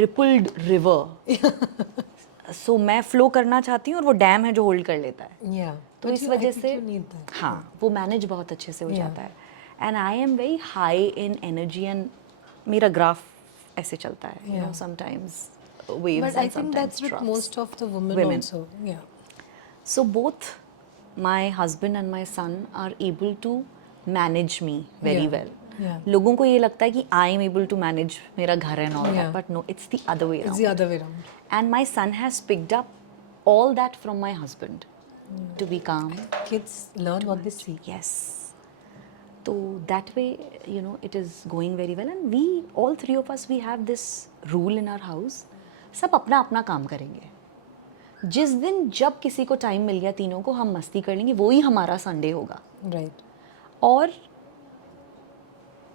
rippled river. So मैं flow करना चाहती हूँ और वो dam है जो hold कर लेता है। Yeah. तो But इस I वजह think से you need that. हाँ, वो मैनेज बहुत अच्छे से हो Yeah. जाता है। And I am very high in energy, and मेरा ग्राफ ऐसे चलता है, you no, sometimes waves But I and think sometimes that's with troughs. most of the women Women. also. Yeah. So both my husband and my son are able to manage me very Yeah. well. Yeah. लोगों को ये लगता है कि I am able to manage मेरा घर and all Yeah. that, but no, it's the other way It's around. the other way around. And my son has picked up all that from my husband, to be calm. Kids learn what they see. Yes. So that way, you know, it is going very well. And we, all three of us, we have this rule in our house. सब अपना अपना काम करेंगे. जिस दिन जब किसी को टाइम मिल गया तीनों को, हम मस्ती कर लेंगे, वो ही हमारा संडे होगा. Right. और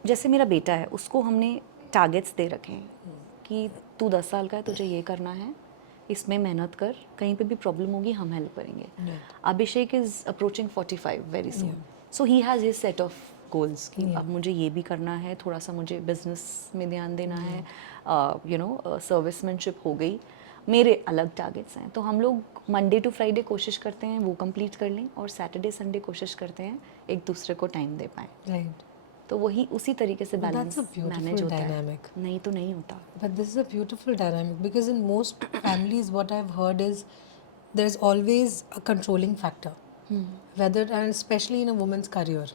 जैसे मेरा बेटा है, उसको हमने टारगेट्स दे रखे हैं कि तू 10 साल का है, तुझे ये करना है, इसमें मेहनत कर, कहीं पे भी प्रॉब्लम होगी हम हेल्प करेंगे. Abhishek is approaching 45 very soon, so he has his set of goals कि अब मुझे ये भी करना है, थोड़ा सा मुझे बिजनेस में ध्यान देना है, यू नो, सर्विसमैनशिप हो गई, मेरे अलग टारगेट्स हैं. तो हम लोग मंडे टू फ्राइडे कोशिश करते हैं वो कंप्लीट कर लें, और सैटरडे संडे कोशिश करते हैं एक दूसरे को टाइम दे पाएँ. Right. तो वही उसी तरीके से But balance that's a beautiful manage होता dynamic. है, नहीं तो नहीं होता. But this is a beautiful dynamic because in most families, what I've heard is there's always a controlling factor. Whether, and especially in a woman's career,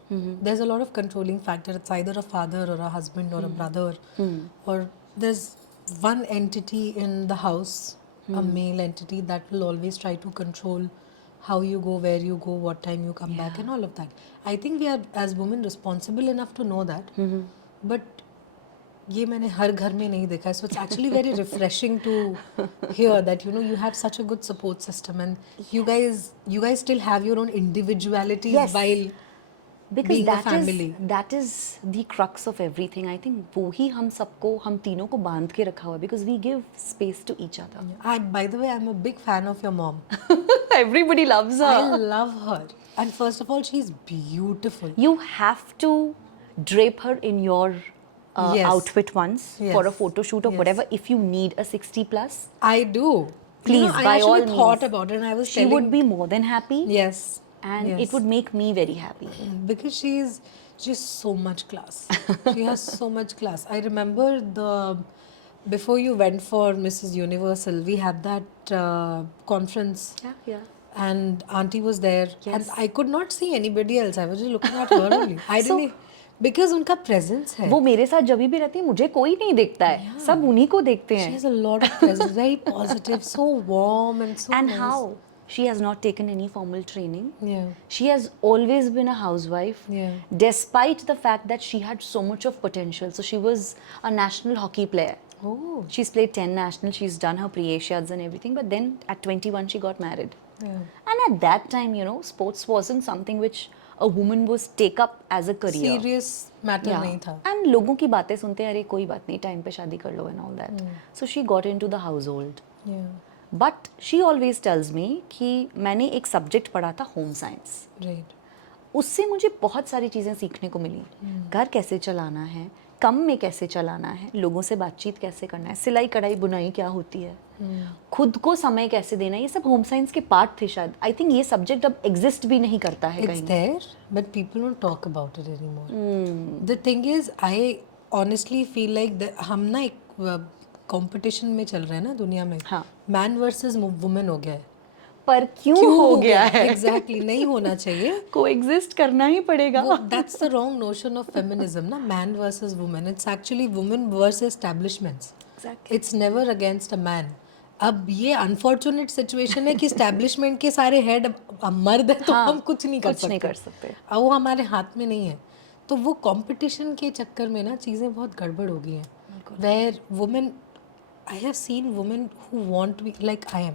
there's a lot of controlling factor. It's either a father or a husband or a brother, or there's one entity in the house, a male entity, that will always try to control how you go, where you go, what time you come back, and all of that. I think we are, as women, responsible enough to know that. But ये मैंने हर घर में नहीं देखा. So it's actually very refreshing to hear that, you know, you have such a good support system, and you guys still have your own individualities Yes. while Because being a family. that is the crux of everything. I think वो ही हम सबको, हम तीनों को बांध के रखा हुआ है, because we give space to each other. By the way, I'm a big fan of your mom. Everybody loves her. I love her. And first of all, she's beautiful. You have to drape her in your Yes. outfit once for a Yes. photo shoot or Yes. whatever. If you need a 60 plus, I do. Please, you know, I by actually all thought means. about it, and I was she telling, would be more than happy, yes, and yes. it would make me very happy. Because she's so much class. She has so much class. I remember before you went for Mrs. Universal, we had that conference, Yeah. and Auntie was there, Yes. and I could not see anybody else. I was just looking at her only. I So- didn't, because उनका presence है. वो मेरे साथ जब भी रहती है, मुझे कोई नहीं देखता है, सब उन्हीं को देखते She हैं. has a lot of presence, very positive, so warm and so And nice. how she has not taken any formal training. Yeah. She has always been a housewife, Yeah. despite the fact that she had so much of potential. So she was a national hockey player. Oh. She's played 10 nationals, she's done her pre-Asiads and everything, but then at 21 she got married. Yeah. And at that time, you know, sports wasn't something which a woman was take up as a career. Serious matter Yeah. नहीं था. And लोगों की बातें सुनते हैं, अरे कोई बात नहीं, टाइम पे शादी कर लो and all that. So she got into the household. Yeah. But she always tells me कि मैंने एक सब्जेक्ट पढ़ा था होम साइंस. Right. उससे मुझे बहुत सारी चीज़ें सीखने को मिली. घर कैसे चलाना है, कम में कैसे चलाना है, लोगों से बातचीत कैसे करना है, सिलाई कढ़ाई बुनाई क्या होती है, खुद को समय कैसे देना है, ये सब होम साइंस के पार्ट थे शायद. आई थिंक ये सब्जेक्ट अब एग्जिस्ट भी नहीं करता है It's कहीं. there, but people don't talk about it anymore. The thing is, I honestly feel like हम ना एक कंपटीशन में चल रहे हैं ना दुनिया में. हाँ. मैन वर्सेस वुमेन हो गया है. पर क्यों हो गया है? Exactly, नहीं होना चाहिए. को एग्जिस्ट करना ही पड़ेगा. That's the wrong notion of feminism, ना, man versus woman. It's actually women versus establishments. Exactly. It's never against a man. अब ये अनफॉर्चुनेट सिचुएशन है कि एस्टेब्लिशमेंट के सारे हेड मर्द हैं, तो हाँ, हम कुछ नहीं कर सकते. अब वो हमारे हाथ में नहीं है. तो वो कंपटीशन के चक्कर में ना चीज़ें बहुत गड़बड़ हो गई हैं. Where women, I have seen women who want to be like I am.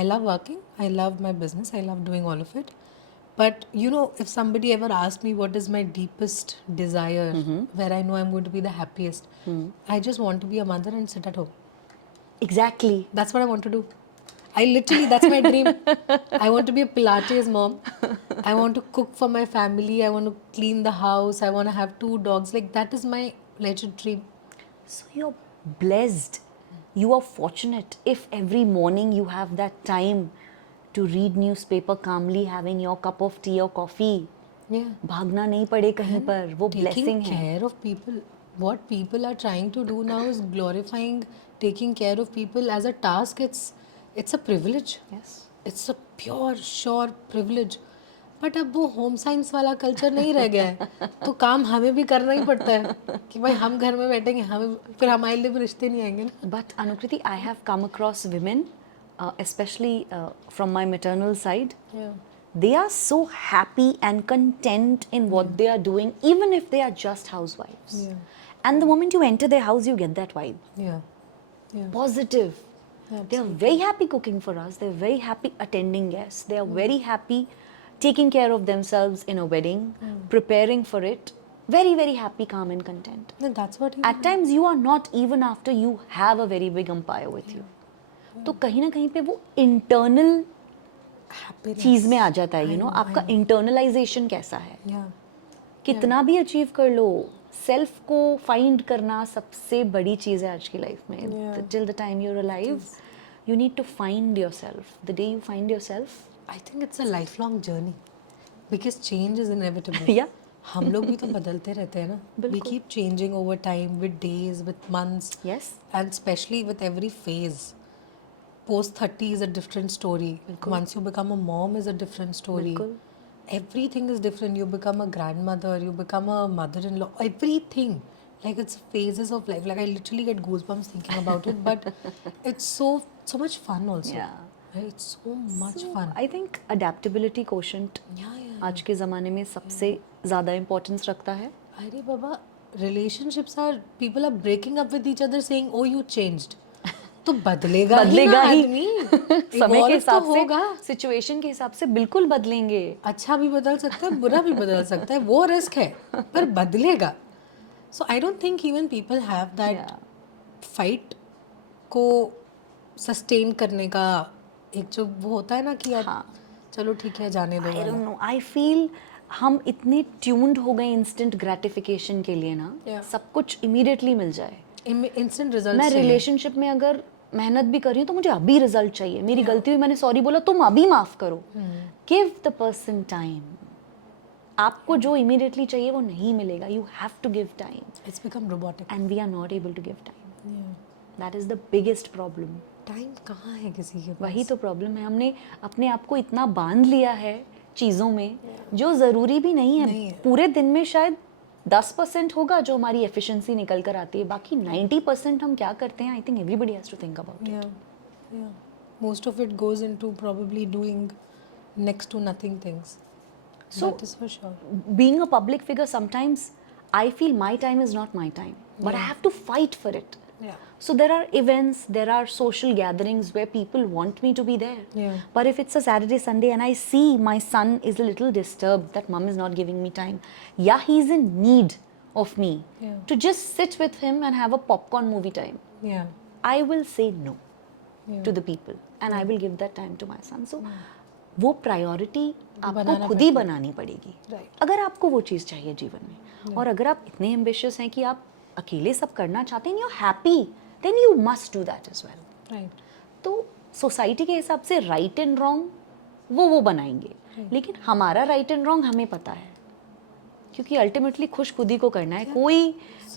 I love working, I love my business, I love doing all of it. But you know, if somebody ever asked me what is my deepest desire, where I know I'm going to be the happiest, I just want to be a mother and sit at home. Exactly. That's what I want to do. That's my dream. I want to be a Pilates mom. I want to cook for my family. I want to clean the house. I want to have 2 dogs. Like, that is my legit dream. So you're blessed. You are fortunate if every morning you have that time to read newspaper calmly, having your cup of tea or coffee. Yeah. भागना नहीं पड़े कहीं पर, वो Taking blessing है. care of people. What people are trying to do now is glorifying taking care of people as a task. It's a privilege. Yes. It's a pure, sure privilege. But अब वो home science वाला culture नहीं रह गया है. तो काम हमें भी करना ही पड़ता है कि भाई हम घर में बैठेंगे, हमें फिर हमारे लिए भी रिश्ते नहीं आएंगे ना. But Anukriti, I have come across women, especially from my maternal side. Yeah. They are so happy and content in what they are doing, even if they are just housewives. Yeah. And the moment you enter their house, you get that vibe. Yeah. Yeah. Positive. Yeah, They are very happy cooking for us. They're very happy attending guests. They are very happy taking care of themselves in a wedding, preparing for it. Very, very happy, calm and content. No, that's what you At times you are not even after you have a very big empire with you. तो कहीं ना कहीं पे वो internal happiness. चीज में आ जाता है, you know, आपका internalization कैसा है. Yeah. कितना भी अचीव कर लो, सेल्फ को फाइंड करना सबसे बड़ी चीज़ है आज की लाइफ में. Yeah. Till the time you are alive, you need to find yourself. The day you find yourself, I think it's a lifelong journey because change is inevitable. Yeah. हम लोग भी तो बदलते रहते हैं ना. We बिल्कुल. keep changing over time with days, with months, Yes. and especially with every phase. Post 30 is a different story. बिल्कुल. Once you become a mom is a different story. बिल्कुल. Everything is different. You become a grandmother, you become a mother-in-law, everything. Like it's phases of life. Like I literally get goosebumps thinking about it, but it's so much fun also. Yeah. Right? It's so much So, fun. I think adaptability quotient Yeah. आज के ज़माने में सबसे ज़्यादा importance रखता है. अरे बाबा, relationships are, people are breaking up with each other saying, oh you changed. तो बदलेगा ही ना आदमी. समय Evolve के हिसाब तो होगा. से, सिचुएशन के हिसाब से बिल्कुल बदलेंगे. अच्छा भी बदल सकता है, बुरा भी बदल सकता है, वो रिस्क है, पर बदलेगा. So I don't think even people have that fight को सस्टेन करने का एक जो वो होता है ना कि यार चलो ठीक है जाने दो आई वाला. डोंट नो, आई फील हम इतने ट्यून्ड हो गए इंस्टेंट ग्रेटिफिकेशन के लिए ना. Yeah. सब कुछ इमीडिएटली मिल जाए. Instant result. मैं रिलेशनशिप में अगर मेहनत भी कर रही हूँ तो मुझे अभी रिजल्ट चाहिए. मेरी गलती हुई, मैंने सॉरी बोला, तुम अभी माफ करो. Give the person time. आपको जो इमीडिएटली चाहिए वो नहीं मिलेगा. You have to give time. It's become robotic. And we are not able to give time. That is the biggest problem. Time कहाँ है किसी के पास. वही तो प्रॉब्लम है. हमने अपने आप को इतना बांध लिया है चीज़ों में जो ज़रूरी भी नहीं है. पूरे दिन में शायद 10% होगा जो हमारी एफिशिएंसी निकल कर आती है. बाकी 90% हम क्या करते हैं, I think everybody has to think about it. Yeah. Most of it goes into probably doing next to nothing things. So, that is for sure. Being a public figure, sometimes I feel my time is not my time, but I have to fight for it. Yeah. So there are events, there are social gatherings where people want me to be there. Yeah. But if it's a Saturday, Sunday and I see my son is a little disturbed that mom is not giving me time, yeah, he's in need of me to just sit with him and have a popcorn movie time. Yeah. I will say no to the people and I will give that time to my son. So वो priority आपको खुद ही बनानी पड़ेगी. Right. अगर आपको वो चीज़ चाहिए जीवन में, और अगर आप इतने एम्बिशियस हैं कि आप अकेले सब करना चाहते हैं, you happy, then you must do that as well. Right. तो सोसाइटी के हिसाब से राइट एंड रॉन्ग वो बनाएंगे, लेकिन हमारा राइट एंड रॉन्ग हमें पता है, क्योंकि अल्टीमेटली खुश खुद ही को करना है.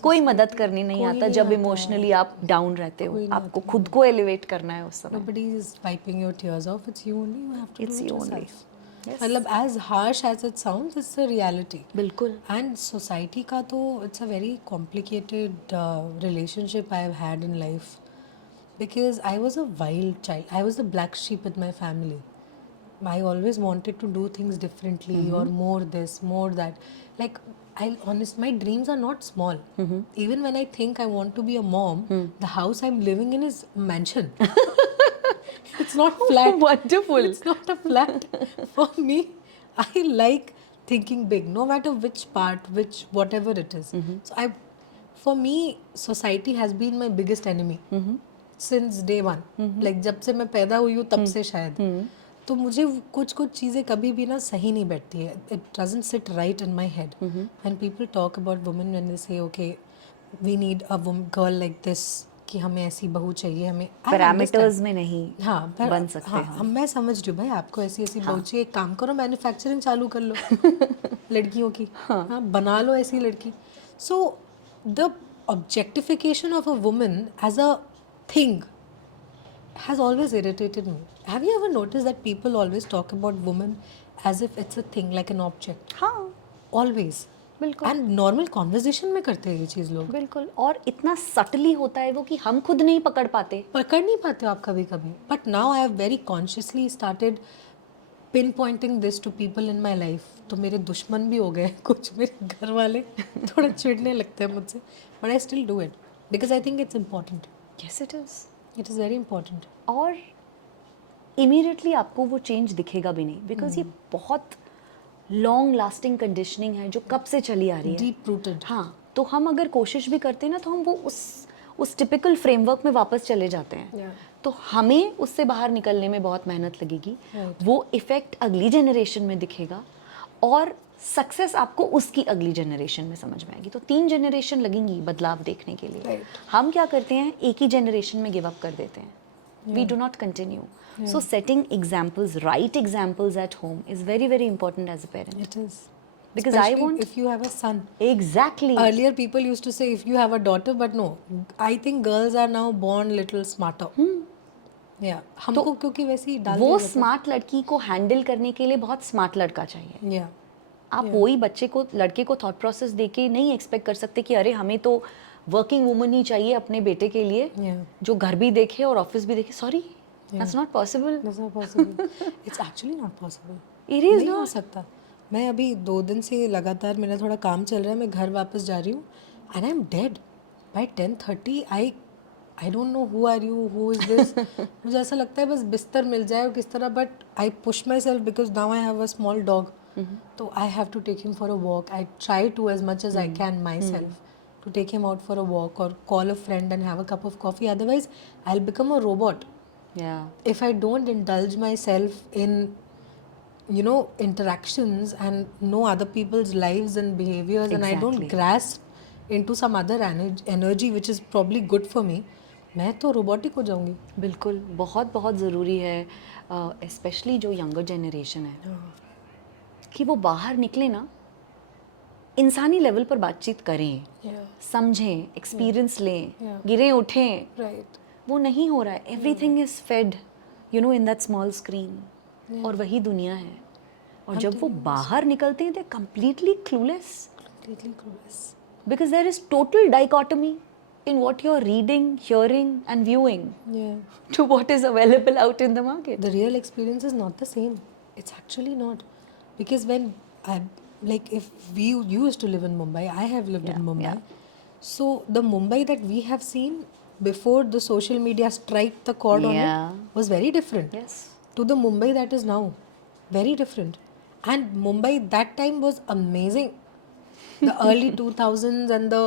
कोई मदद करनी नहीं आता जब इमोशनली आप डाउन रहते हो. आपको खुद को एलिवेट करना है उस समय. Nobody is wiping your tears off. It's you only. You have to It's do it you only. yourself. मतलब as harsh as it sounds, it's a reality. बिल्कुल. And society का तो it's a very complicated relationship I have had in life, because I was a wild child. I was the black sheep with my family. I always wanted to do things differently or more this, more that. Like my dreams are not small. Even when I think I want to be a mom, the house I'm living in is a mansion. It's not flat. Wonderful. It's not a flat. For me, I like thinking big, no matter which part, whatever it is. So for me, society has been my biggest enemy since day one. Like जब से मैं पैदा हुई हूँ तब से शायद. तो मुझे कुछ चीज़ें कभी भी ना सही नहीं बैठती है. It doesn't sit right in my head. When people talk about women, when they say, okay, we need a girl like this, कि हमें ऐसी बहू चाहिए, हमें पैरामीटर्स में नहीं बन सकते. हाँ, मैं समझ रही हूँ भाई, आपको ऐसी बहू चाहिए, एक काम करो, मैन्युफैक्चरिंग चालू कर लो लड़कियों की. हाँ, बना लो ऐसी लड़की. So the objectification of a woman as a thing has always irritated me. Have you ever noticed that people always talk about women as if it's a thing, like an object? हाँ, Always. बिल्कुल. And normal conversation में करते हैं ये चीज़ लोग. बिल्कुल. और इतना सटली होता है वो कि हम खुद नहीं पकड़ पाते. पकड़ नहीं पाते हो आप कभी कभी. But now I have very consciously started pinpointing this to people in my life. तो मेरे दुश्मन भी हो गए कुछ, मेरे घर वाले थोड़ा चिढ़ने लगते हैं मुझसे. But I still do it because I think it's important. Yes, it is. It is very important. और इमीडिएटली आपको वो चेंज दिखेगा भी नहीं, बिकॉज ये बहुत लॉन्ग लास्टिंग कंडीशनिंग है जो कब से चली आ रही है. Deep rooted. हाँ, तो हम अगर कोशिश भी करते हैं ना तो हम वो उस टिपिकल फ्रेमवर्क में वापस चले जाते हैं. Yeah. तो हमें उससे बाहर निकलने में बहुत मेहनत लगेगी. Right. वो इफेक्ट अगली जनरेशन में दिखेगा और सक्सेस आपको उसकी अगली जनरेशन में समझ में आएगी. तो 3 जनरेशन लगेंगी बदलाव देखने के लिए. Right. हम क्या करते हैं, एक ही जनरेशन में गिव अप कर देते हैं. We do not continue. So setting examples, right examples at home is very, very important as a parent. It is. because I Especially want if you have a son. exactly. Earlier, people used to say if you have a daughter, but no, I think girls are now born little smarter. Yeah, हमको क्योंकि वैसे ही डाल वो दिया जाता smart लड़की को handle करने के लिए बहुत स्मार्ट लड़का चाहिए. है. Yeah, आप वही बच्चे को लड़के को थॉट प्रोसेस देके नहीं एक्सपेक्ट कर सकते कि अरे हमें तो वर्किंग वुमन ही चाहिए अपने बेटे के लिए yeah. जो घर भी देखे और ऑफिस भी देखे. Sorry, that's not possible. That's not possible. It's actually not possible. It is नहीं हो not. सकता. मैं अभी 2 दिन से लगातार मेरा थोड़ा काम चल रहा है, मैं घर वापस जा रही हूँ and I'm dead. By 10:30 I don't know who are you, who is this. मुझे ऐसा लगता है बस बिस्तर मिल जाए और किस तरह, but I push myself because now I have a small dog. तो I have to take him for a walk. I try to as much as I can myself to take him out for a walk or call a friend and have a cup of coffee. Otherwise, I'll become a robot. या If I don't indulge myself in interactions and know other people's lives and behaviors, and I Exactly. don't grasp into some other energy which is probably good for me, मैं तो robotic हो जाऊंगी. बिल्कुल, बहुत बहुत ज़रूरी है, स्पेशली जो यंगर जनरेशन है कि वो बाहर निकले ना, इंसानी लेवल पर बातचीत करें, समझें, एक्सपीरियंस लें, Yeah. गिरें उठें. Right. वो नहीं हो रहा है. Everything is fed in that small screen. और वही दुनिया है. और जब वो बाहर निकलते हैं they completely clueless Completely clueless. Because there is total dichotomy in what you're reading, hearing and viewing Yeah. to what is available out in the market. The real experience is not the same. It's actually not. Because when I, like, if you used to live in Mumbai, I have lived in Mumbai. So the Mumbai that we have seen before the social media strike the chord on Yeah. it was very different Yes. to the Mumbai that is now. Very different. And Mumbai that time was amazing. The early 2000s and the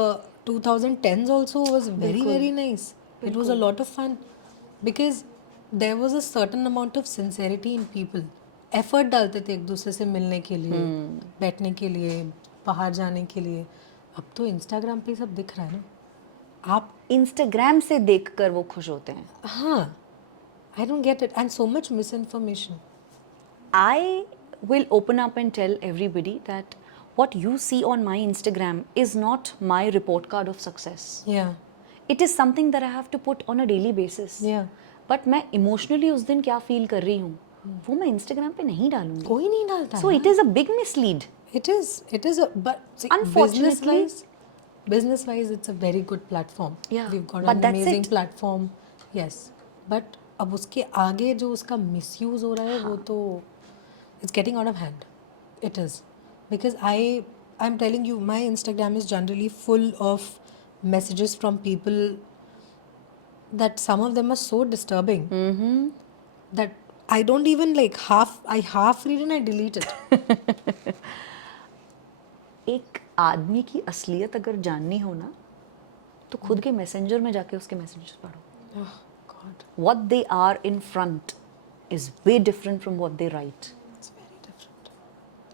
2010s also was very nice. It was a lot of fun because there was a certain amount of sincerity in people. Effort डालते थे एक दूसरे से मिलने के लिए, बैठने के लिए, बाहर जाने के लिए. अब तो इंस्टाग्राम पे सब दिख रहा है ना. आप इंस्टाग्राम से देखकर वो खुश होते हैं. हाँ, I don't get it, and so much misinformation. I will open up and tell everybody that what you see on my Instagram is not my report card of success. Yeah, It is something that I have to put on a daily basis. yeah. But मैं emotionally उस दिन क्या feel कर रही हूँ वो मैं Instagram पे नहीं डालूंगी. कोई नहीं डालता. So it is a big mislead. It is a, but see, Unfortunately- business wise it's a very good platform. Yeah, We've got but an that's amazing it. platform. Yes, but अब उसके आगे जो उसका misuse हो रहा है वो तो it's getting out of hand. It is because I'm telling you, my Instagram is generally full of messages from people that some of them are so disturbing that I don't even like I half read and I delete it. एक आदमी की असलियत अगर जाननी हो ना तो खुद के मैसेंजर में जाके उसके मैसेजेस पढ़ो. Oh God, What they are in front is way different from what they write it's very different.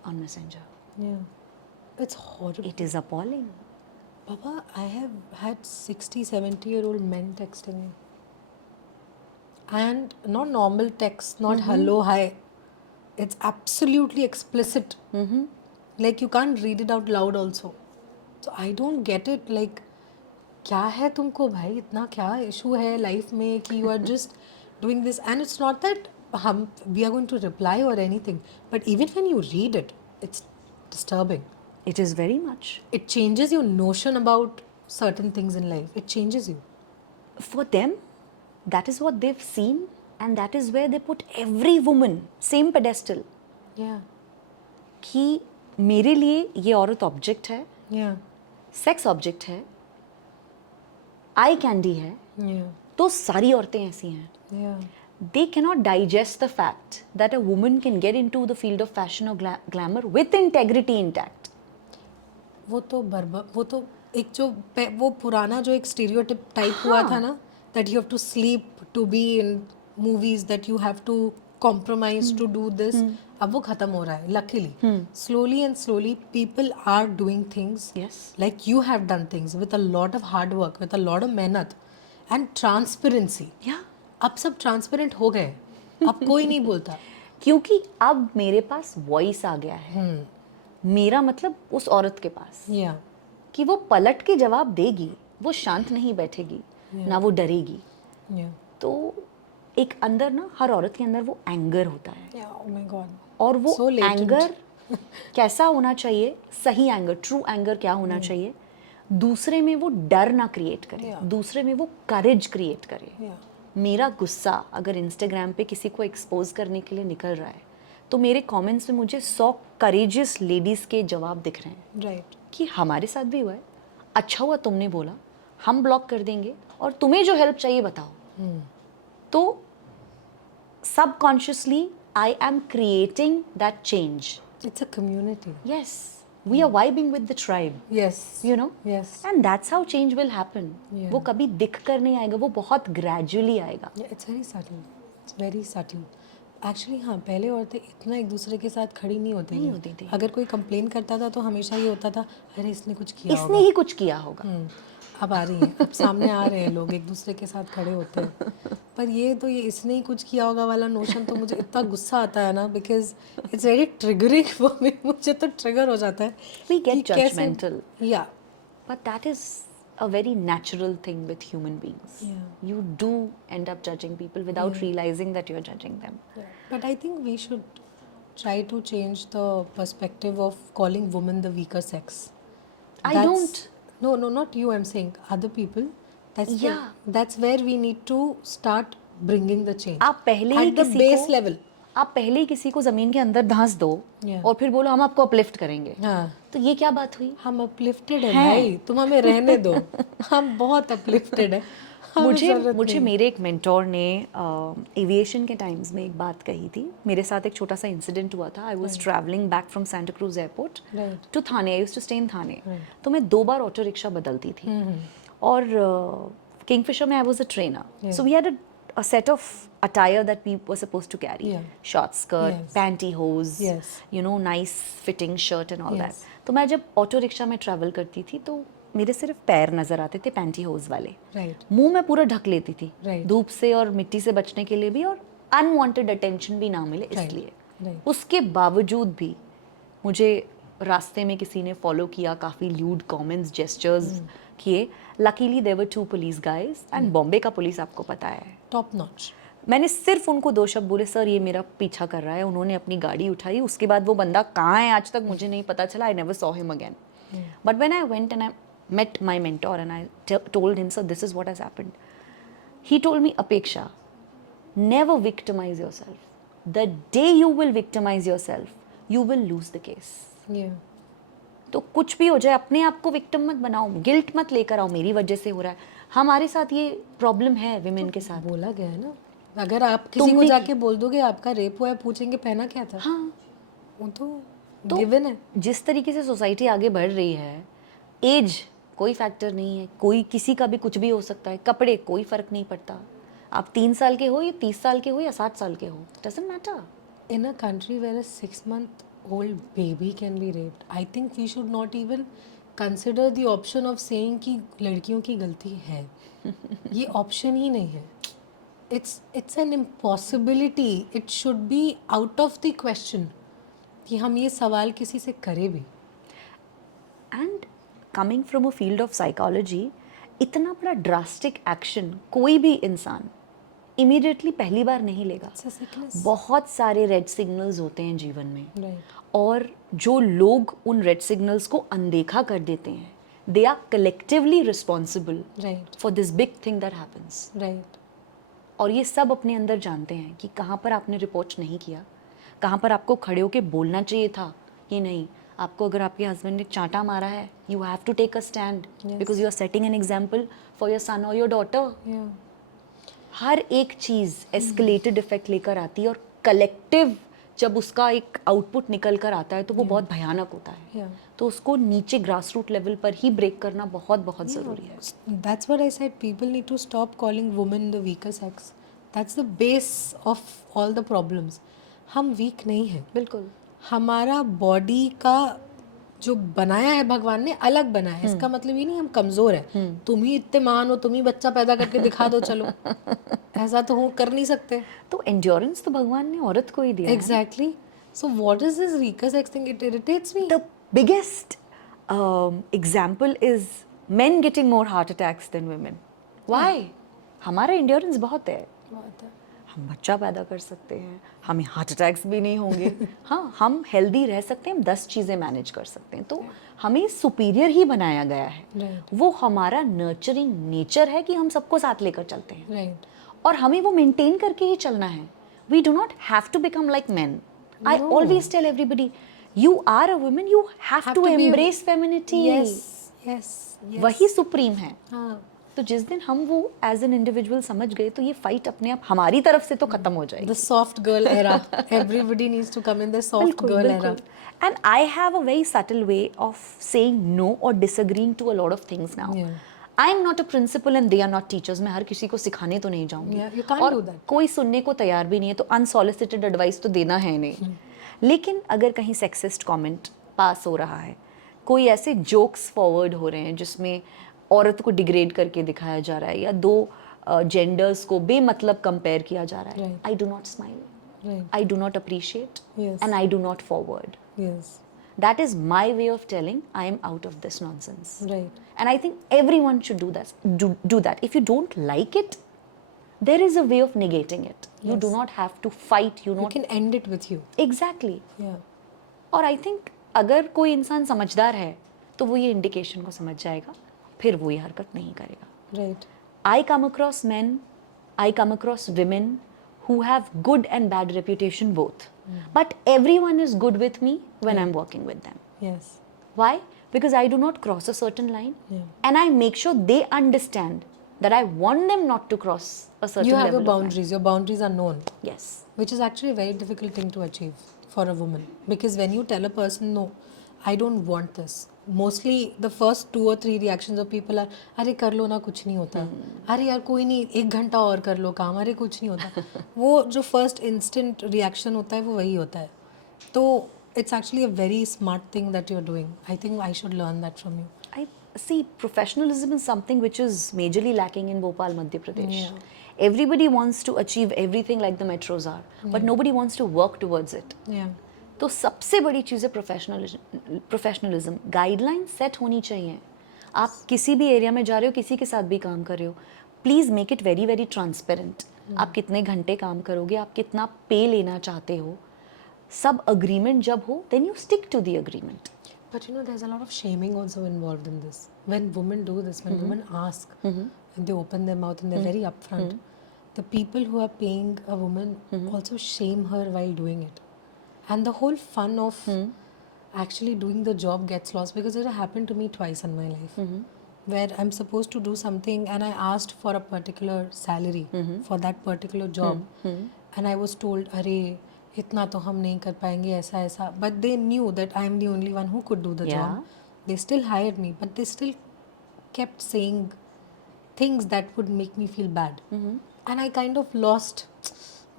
on Messenger. Yeah, it's horrible. It is appalling. Baba, I have had 60, 70-year-old men texting me. And not normal text, not hello, hi. It's absolutely explicit. Like you can't read it out loud also. So I don't get it. Like, क्या है तुमको भाई, इतना क्या issue है life में कि you are just doing this. And it's not that we are going to reply or anything. But even when you read it, it's disturbing. It is very much. It changes your notion about certain things in life. It changes you. For them, that is what they've seen and that is where they put every woman same pedestal. Yeah. कि मेरे लिए ये औरत object है, Yeah. Sex object है, eye candy है, Yeah. तो सारी औरतें ऐसी हैं. Yeah. They cannot digest the fact that a woman can get into the field of fashion or glamour with integrity intact. वो तो एक जो वो पुराना जो एक स्टीरियोटाइप टाइप हुआ था ना, that you have to sleep to be in movies, that you have to compromise to do this. अब वो खत्म हो रहा है, luckily. Slowly and slowly people are doing things. Yes. Like you have done things with a lot of hard work, with a lot of मेहनत and transparency. Yeah. अब सब transparent हो गए, अब कोई नहीं बोलता. क्योंकि अब मेरे पास वॉइस आ गया है. मेरा मतलब उस औरत के पास, या कि वो पलट के जवाब देगी, वो शांत नहीं बैठेगी, ना वो डरेगी। या तो एक अंदर ना, हर औरत के अंदर वो एंगर होता है, या ओह माय गॉड, और वो So latent. एंगर कैसा होना चाहिए, सही एंगर, ट्रू एंगर क्या होना चाहिए, दूसरे में वो डर ना क्रिएट करे, Yeah. दूसरे में वो करेज क्रिएट करे। या मेरा गुस्सा अगर इंस्टाग्राम पे किसी को एक्सपोज करने के लिए निकल रहा है, तो मेरे कमेंट्स में मुझे 100 करेजियस लेडीज़ के जवाब दिख रहे हैं राइट, कि हमारे साथ भी हुआ है, अच्छा हुआ तुमने बोला, हम ब्लॉक कर देंगे, और तुम्हें जो हेल्प चाहिए बताओ। तो subconsciously I am creating that change. It's a community, Yes, we are vibing with the tribe, yes, you know, yes, and that's how change will happen. Yeah. वो कभी दिख कर नहीं आएगा, वो बहुत gradually आएगा। It's very subtle, it's very subtle actually. हाँ, पहले औरतें इतना एक दूसरे के साथ खड़ी नहीं होती नहीं होती थी। अगर कोई कंप्लेन करता था तो हमेशा ये होता था, अरे इसने कुछ किया इसने होगा। ही कुछ किया होगा। अब आ रही हैं, अब सामने आ रहे हैं लोग, एक दूसरे के साथ खड़े होते हैं। पर ये तो ये इसने ही कुछ किया होगा वाला नोशन तो मुझे इतना गुस्सा आता है ना, because it's very triggering for me. मुझे तो ट्रिगर हो जाता है We get कि कैसे- judgmental. या But that is a very natural thing with human beings. Yeah. You do end up judging people without realizing that you're judging them. But I think we should try to change the perspective of calling women the weaker sex. I That's- don't. No, not you. I'm saying other people. Yeah. That's where we need to start bringing the change. आप पहले ही at the किसी base को level. आप पहले ही किसी को जमीन के अंदर धंस दो, Yeah. और फिर बोलो हम आपको अपलिफ्ट करेंगे। हाँ, तो ये क्या बात हुई? हम अपलिफ्टेड है हैं। भाई, तुम हमें रहने दो। हम बहुत अपलिफ्टेड है। हमें मुझे जरूरत मुझे नहीं। मेरे एक मेंटोर ने एविएशन के टाइम्स में एक बात कही थी। मेरे साथ एक छोटा सा इंसिडेंट हुआ था। I was travelling back from Santacruz airport Right. To Thane. I used to stay in Thane. तो मैं 2 बार ऑटो रिक्शा बदलती थी, और किंगफिशर में I was a trainer, so we had a set of attire that we were supposed to carry. Yeah. Short skirt, Yes. pantyhose, Yes. you know, nice fitting shirt and all Yes. that. तो मैं जब auto rickshaw में travel करती थी तो मेरे सिर्फ पैर नज़र आते थे पैंटीहोज वाले। Right. मुंह में पूरा ढक लेती थी, Right. धूप से और मिट्टी से बचने के लिए भी, और अनवांटेड अटेंशन भी ना मिले इसलिए। Right. उसके बावजूद भी मुझे रास्ते में किसी ने फॉलो किया, काफ़ी ल्यूड कमेंट्स, जेस्चर्स किए। Luckily there were 2 police guys, and Bombay का पुलिस आपको पता है, Top notch. मैंने सिर्फ उनको 2 शब्द बोले, सर ये मेरा पीछा कर रहा है। उन्होंने अपनी गाड़ी उठाई। उसके बाद वो बंदा कहाँ है आज तक मुझे नहीं पता चला। I never saw him again. But when I went and I met my mentor and I told him, sir, this is what has happened. He told me, Apeksha, never victimize yourself. The day you will victimize yourself, you will lose the case. Yeah. तो कुछ भी हो जाए, अपने आप को victim मत बनाओ, गिल्ट मत लेकर आओ, मेरी वजह से हो रहा है। हमारे साथ ये प्रॉब्लम है विमेन के साथ। बोला गया है ना, अगर आप किसी को तुमने- जाके बोल दोगे आपका रेप हुआ है, पूछेंगे पहना क्या था, हाँ, वो तो गिवन है। जिस तरीके से सोसाइटी आगे बढ़ रही है, एज कोई फैक्टर नहीं है, कोई किसी का भी कुछ भी हो सकता है, कपड़े कोई फर्क नहीं पड़ता। आप 3 साल के हो या 30 साल के हो या 60 साल के हो, doesn't matter. In a country where a 6-month-old baby can be raped, I think we should not even consider the option of saying कि लड़कियों की गलती है। ये ऑप्शन ही नहीं है। It's an impossibility. It should be out of the question कि हम ये सवाल किसी से करें भी। And coming from a field of psychology, इतना बड़ा ड्रास्टिक एक्शन कोई भी इंसान इमीडिएटली पहली बार नहीं लेगा। It's a sickness. बहुत सारे रेड सिग्नल्स होते हैं जीवन में, Right. और जो लोग उन रेड सिग्नल्स को अनदेखा कर देते हैं, they are collectively responsible Right. For this big thing that happens. Right. और ये सब अपने अंदर जानते हैं कि कहाँ पर आपने रिपोर्ट नहीं किया, कहाँ पर आपको खड़े होकर बोलना चाहिए था कि नहीं। आपको अगर आपके हस्बैंड ने चांटा मारा है, you have to take a stand, because you are setting an example for your son और योर डॉटर। Yeah. हर एक चीज़ एस्केलेटेड इफेक्ट लेकर आती है, और कलेक्टिव जब उसका एक आउटपुट निकल कर आता है तो वो बहुत भयानक होता है। Yeah. तो उसको नीचे ग्रास रूट लेवल पर ही ब्रेक करना बहुत बहुत ज़रूरी है। That's what I said. People need to stop calling women the weaker sex. That's the base of all the problems. हम weak नहीं हैं। बिल्कुल। हमारा बॉडी का जो बनाया है भगवान ने अलग बनाया है। इसका मतलब ये नहीं हम कमजोर हैं। तुम ही इतने महान हो, तुम ही बच्चा पैदा करके दिखा दो, चलो। ऐसा तो हो कर नहीं सकते। तो एंड्योरेंस तो भगवान ने औरत को ही दिया है। Exactly. So what is this Rika sex thing? It irritates me. The biggest example is men getting more heart attacks than women. Why? हमारा endurance बहुत है, बात है. हम बच्चा पैदा कर सकते हैं, हमें हार्ट अटैक्स भी नहीं होंगे. हाँ, हम हेल्दी रह सकते हैं, हम 10 चीज़ें मैनेज कर सकते हैं. तो हमें सुपीरियर ही बनाया गया है. Right. वो हमारा नर्चरिंग नेचर है कि हम सबको साथ लेकर चलते हैं. Right. और हमें वो मेंटेन करके ही चलना है. We do not have to become like man. I No. Always tell everybody, you are a woman, you have Have to to be a- embrace femininity. Yes. Yes. Yes. वही supreme है. हाँ. तो जिस दिन हम वो एज एन इंडिविजुअल समझ गए तो ये फाइट अपने आप हमारी तरफ से तो खत्म हो जाएगी. The soft girl era. Everybody needs to come in the soft girl era. And I have a very subtle way of saying no or disagreeing to a lot of things now. Yeah. I am not a principal and they are not teachers. मैं हर किसी को सिखाने तो नहीं जाऊंगी. Yeah, you can't और do that. कोई सुनने को तैयार भी नहीं है, तो अनसॉलिसिटेड एडवाइस तो देना है नहीं. लेकिन अगर कहीं सेक्सिस्ट कमेंट पास हो रहा है, कोई ऐसे जोक्स फॉरवर्ड हो रहे हैं जिसमें औरत को डिग्रेड करके दिखाया जा रहा है या दो जेंडर्स को बेमतलब कंपेयर किया जा रहा है, Right. I do not smile, Right. I do not appreciate, Yes. and I do not forward. Yes. That is my way of telling I am out of this nonsense. Right. And I think everyone should do that. Do that. If you don't like it, there is a way of negating it. You do Yes. not have to fight. You You not can end it with you. exactly. Yeah. और I think अगर कोई इंसान समझदार है तो वो ये indication को समझ जाएगा, फिर वो ये हरकत नहीं करेगा. Right. I come across men, I come across women who have good and bad reputation both. But everyone is good with me when I'm working with them. Yes. Why? Because I do not cross a certain line, Yeah. and I make sure they understand that I want them not to cross a certain You have level your of line. boundaries. Your boundaries are known, Yes. which is actually a very difficult thing to achieve for a woman. Because when you tell a person, no, I don't want this, mostly the first 2 or 3 reactions of people are, अरे कर लो ना, कुछ नहीं होता. अरे यार कोई नहीं, 1 घंटा और कर लो काम, अरे कुछ नहीं होता. वो जो first instant reaction होता है वो वही होता है. तो it's actually a very smart thing that you're doing. I think I should learn that from you. I see professionalism is something which is majorly lacking in Bhopal, Madhya Pradesh. Yeah. Everybody wants to achieve everything like the metros are, but nobody wants to work towards it. Yeah. तो सबसे बड़ी चीज़ है professionalism. Guideline set होनी चाहिए. आप किसी भी area में जा रहे हो, किसी के साथ भी काम कर रहे हो, please make it very very transparent. आप कितने घंटे काम करोगे, आप कितना पे लेना चाहते हो, सब अग्रीमेंट जब हो, then you stick to the agreement. But you know, there's a lot of shaming also involved in this. When women do this, when women ask, and they open their mouth and they're very upfront, the people who are paying a woman also shame her while doing it. And the whole fun of actually doing the job gets lost, because it happened to me twice in my life. Where I'm supposed to do something and I asked for a particular salary for that particular job. And I was told, अरे इतना तो हम नहीं कर पाएंगे, ऐसा ऐसा. But they knew that I am the only one who could do the Yeah. job. They still hired me, but they still kept saying things that would make me feel bad. And I kind of lost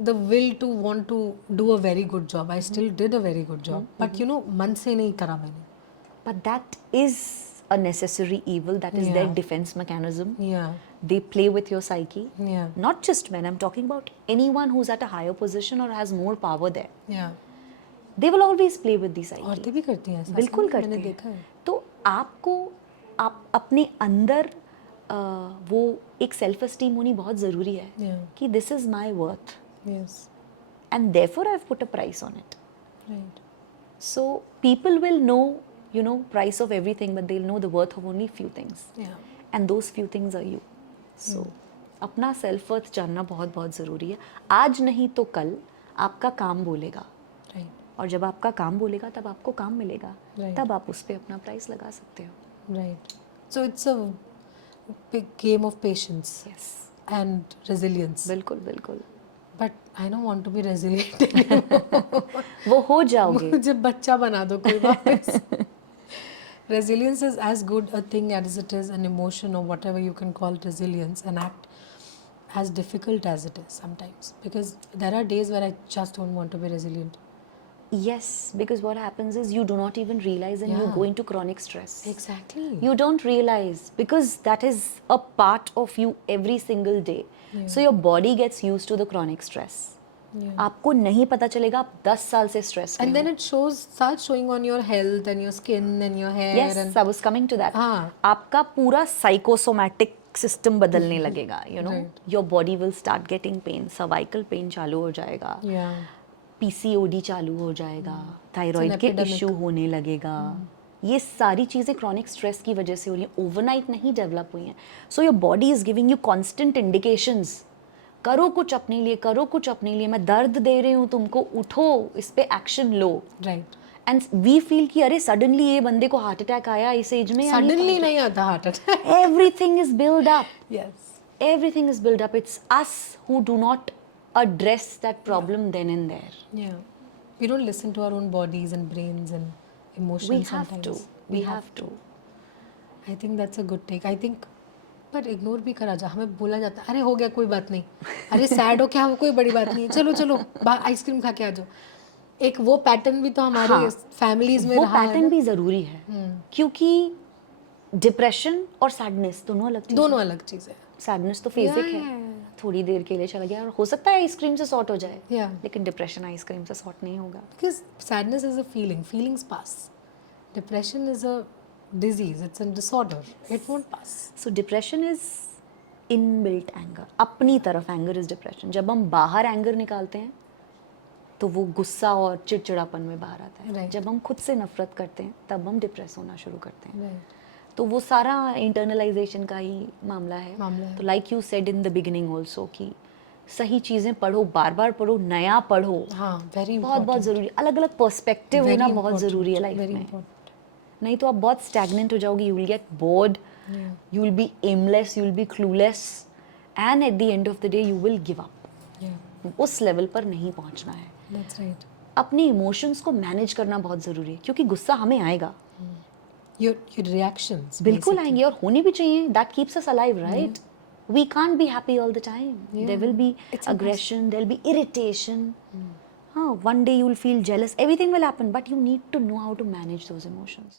the will to want to do a very good job. I still did a very good job. But you know, मन से नहीं करा मैंने. But that is a necessary evil. That is their Yeah. defense mechanism. Yeah. They play with your psyche. Yeah. Not just men, I'm talking about anyone who's at a higher position or has more power there. Yeah. They will always play with the psyche. औरतें भी करती हैं ऐसा. बिल्कुल ऐसा नहीं, करते मैंने देखा हैं. है. तो आपको आप अपने अंदर वो एक सेल्फ एस्टीम होनी बहुत ज़रूरी है Yeah. कि this is my worth Yes. And therefore I have put a price on it. Right. So people will know, you know, price of everything, but they'll know the worth of only few things. Yeah. And those few things are you. So अपना self worth जानना बहुत बहुत ज़रूरी है. आज नहीं तो कल आपका काम बोलेगा, Right. और जब आपका काम बोलेगा तब आपको काम मिलेगा. Right. तब आप उस पर अपना प्राइस लगा सकते हो. Right. So it's a big game of patience Yes. and resilience. बिल्कुल बिल्कुल. But I don't want to be resilient anymore. वो हो जाओगे. मुझे बच्चा बना दो कोई वापस. Resilience is as good a thing as it is an emotion or whatever you can call resilience, an act as difficult as it is sometimes. Because there are days where I just don't want to be resilient. Yes, because what happens is you do not even realize and you Yeah. go into chronic stress. Exactly. You don't realize because that is a part of you every single day. Yeah. So your body gets used to the chronic stress. Yeah. आपको नहीं पता चलेगा आप 10 साल से stress में And then it starts showing on your health and your skin and your hair yes and I was coming to that हाँ. आपका पूरा साइकोसोमैटिक सिस्टम बदलने लगेगा you know Right. Your body will start getting pain cervical pain चालू हो जाएगा Yeah. PCOD चालू हो जाएगा थायराइड के epidemic. इशू होने लगेगा ये सारी चीज़ें क्रॉनिक स्ट्रेस की वजह से हो रही हैं ओवरनाइट नहीं डेवलप हुई हैं so your body is giving you constant indications करो कुछ अपने लिए करो कुछ अपने लिए मैं दर्द दे रही हूँ तुमको उठो इस पे एक्शन लो Right. एंड वी फील कि अरे सडनली ये बंदे को हार्ट अटैक आया इस एज में Suddenly नहीं आता heart attack. Everything is build up Yes. everything is built up it's us who do not address that problem then and there Yeah. We don't listen to our own bodies and brains and emotions we have sometimes. to we have to I think that's a good take. I think पर ignore भी करा जा हमें बोला जाता अरे हो गया कोई बात नहीं अरे सैड हो क्या हो कोई बड़ी बात नहीं है चलो चलो आइसक्रीम खा के आ जाओ एक वो पैटर्न भी तो हमारे हाँ, फैमिलीज में वो रहा है पैटर्न ना। भी जरूरी है क्योंकि डिप्रेशन और सैडनेस दोनों अलग चीज़ दोनों अलग चीज़ है सैडनेस तो फिजिक Yeah. है थोड़ी देर के लिए चला गया और हो सकता है आइसक्रीम से सॉर्ट हो जाए Yeah. लेकिन डिप्रेशन आइसक्रीम से सॉर्ट नहीं होगा Because sadness is a feeling. Feelings pass. Depression is a disease. It's a disorder. It won't pass. So depression is inbuilt anger अपनी तरफ एंगर इज डिप्रेशन जब हम बाहर एंगर निकालते हैं तो वो गुस्सा और चिड़चिड़ापन में बाहर आता है Right. जब हम खुद से नफरत करते हैं तब हम डिप्रेस होना शुरू करते हैं Right. तो वो सारा इंटरनलाइजेशन का ही मामला है मामला है। तो like you said in the beginning also कि सही चीज़ें पढ़ो बार बार पढ़ो नया पढ़ो हाँ, very बहुत बहुत important. ज़रूरी अलग अलग पर्सपेक्टिव Very होना बहुत important. ज़रूरी है लाइफ Very में important. नहीं तो आप बहुत स्टैग्नेंट हो जाओगे you will get bored Yeah. You will be aimless you will be clueless and at the end of the day you will give up Yeah, उस लेवल पर नहीं पहुंचना है that's right. अपने इमोशंस को मैनेज करना बहुत ज़रूरी है क्योंकि गुस्सा हमें आएगा Your reactions. बिल्कुल basically. आएंगे और होनी भी चाहिए that keeps us alive right we can't be happy all the time there will be It's aggression there'll be irritation one day you will feel jealous everything will happen but you need to know how to manage those emotions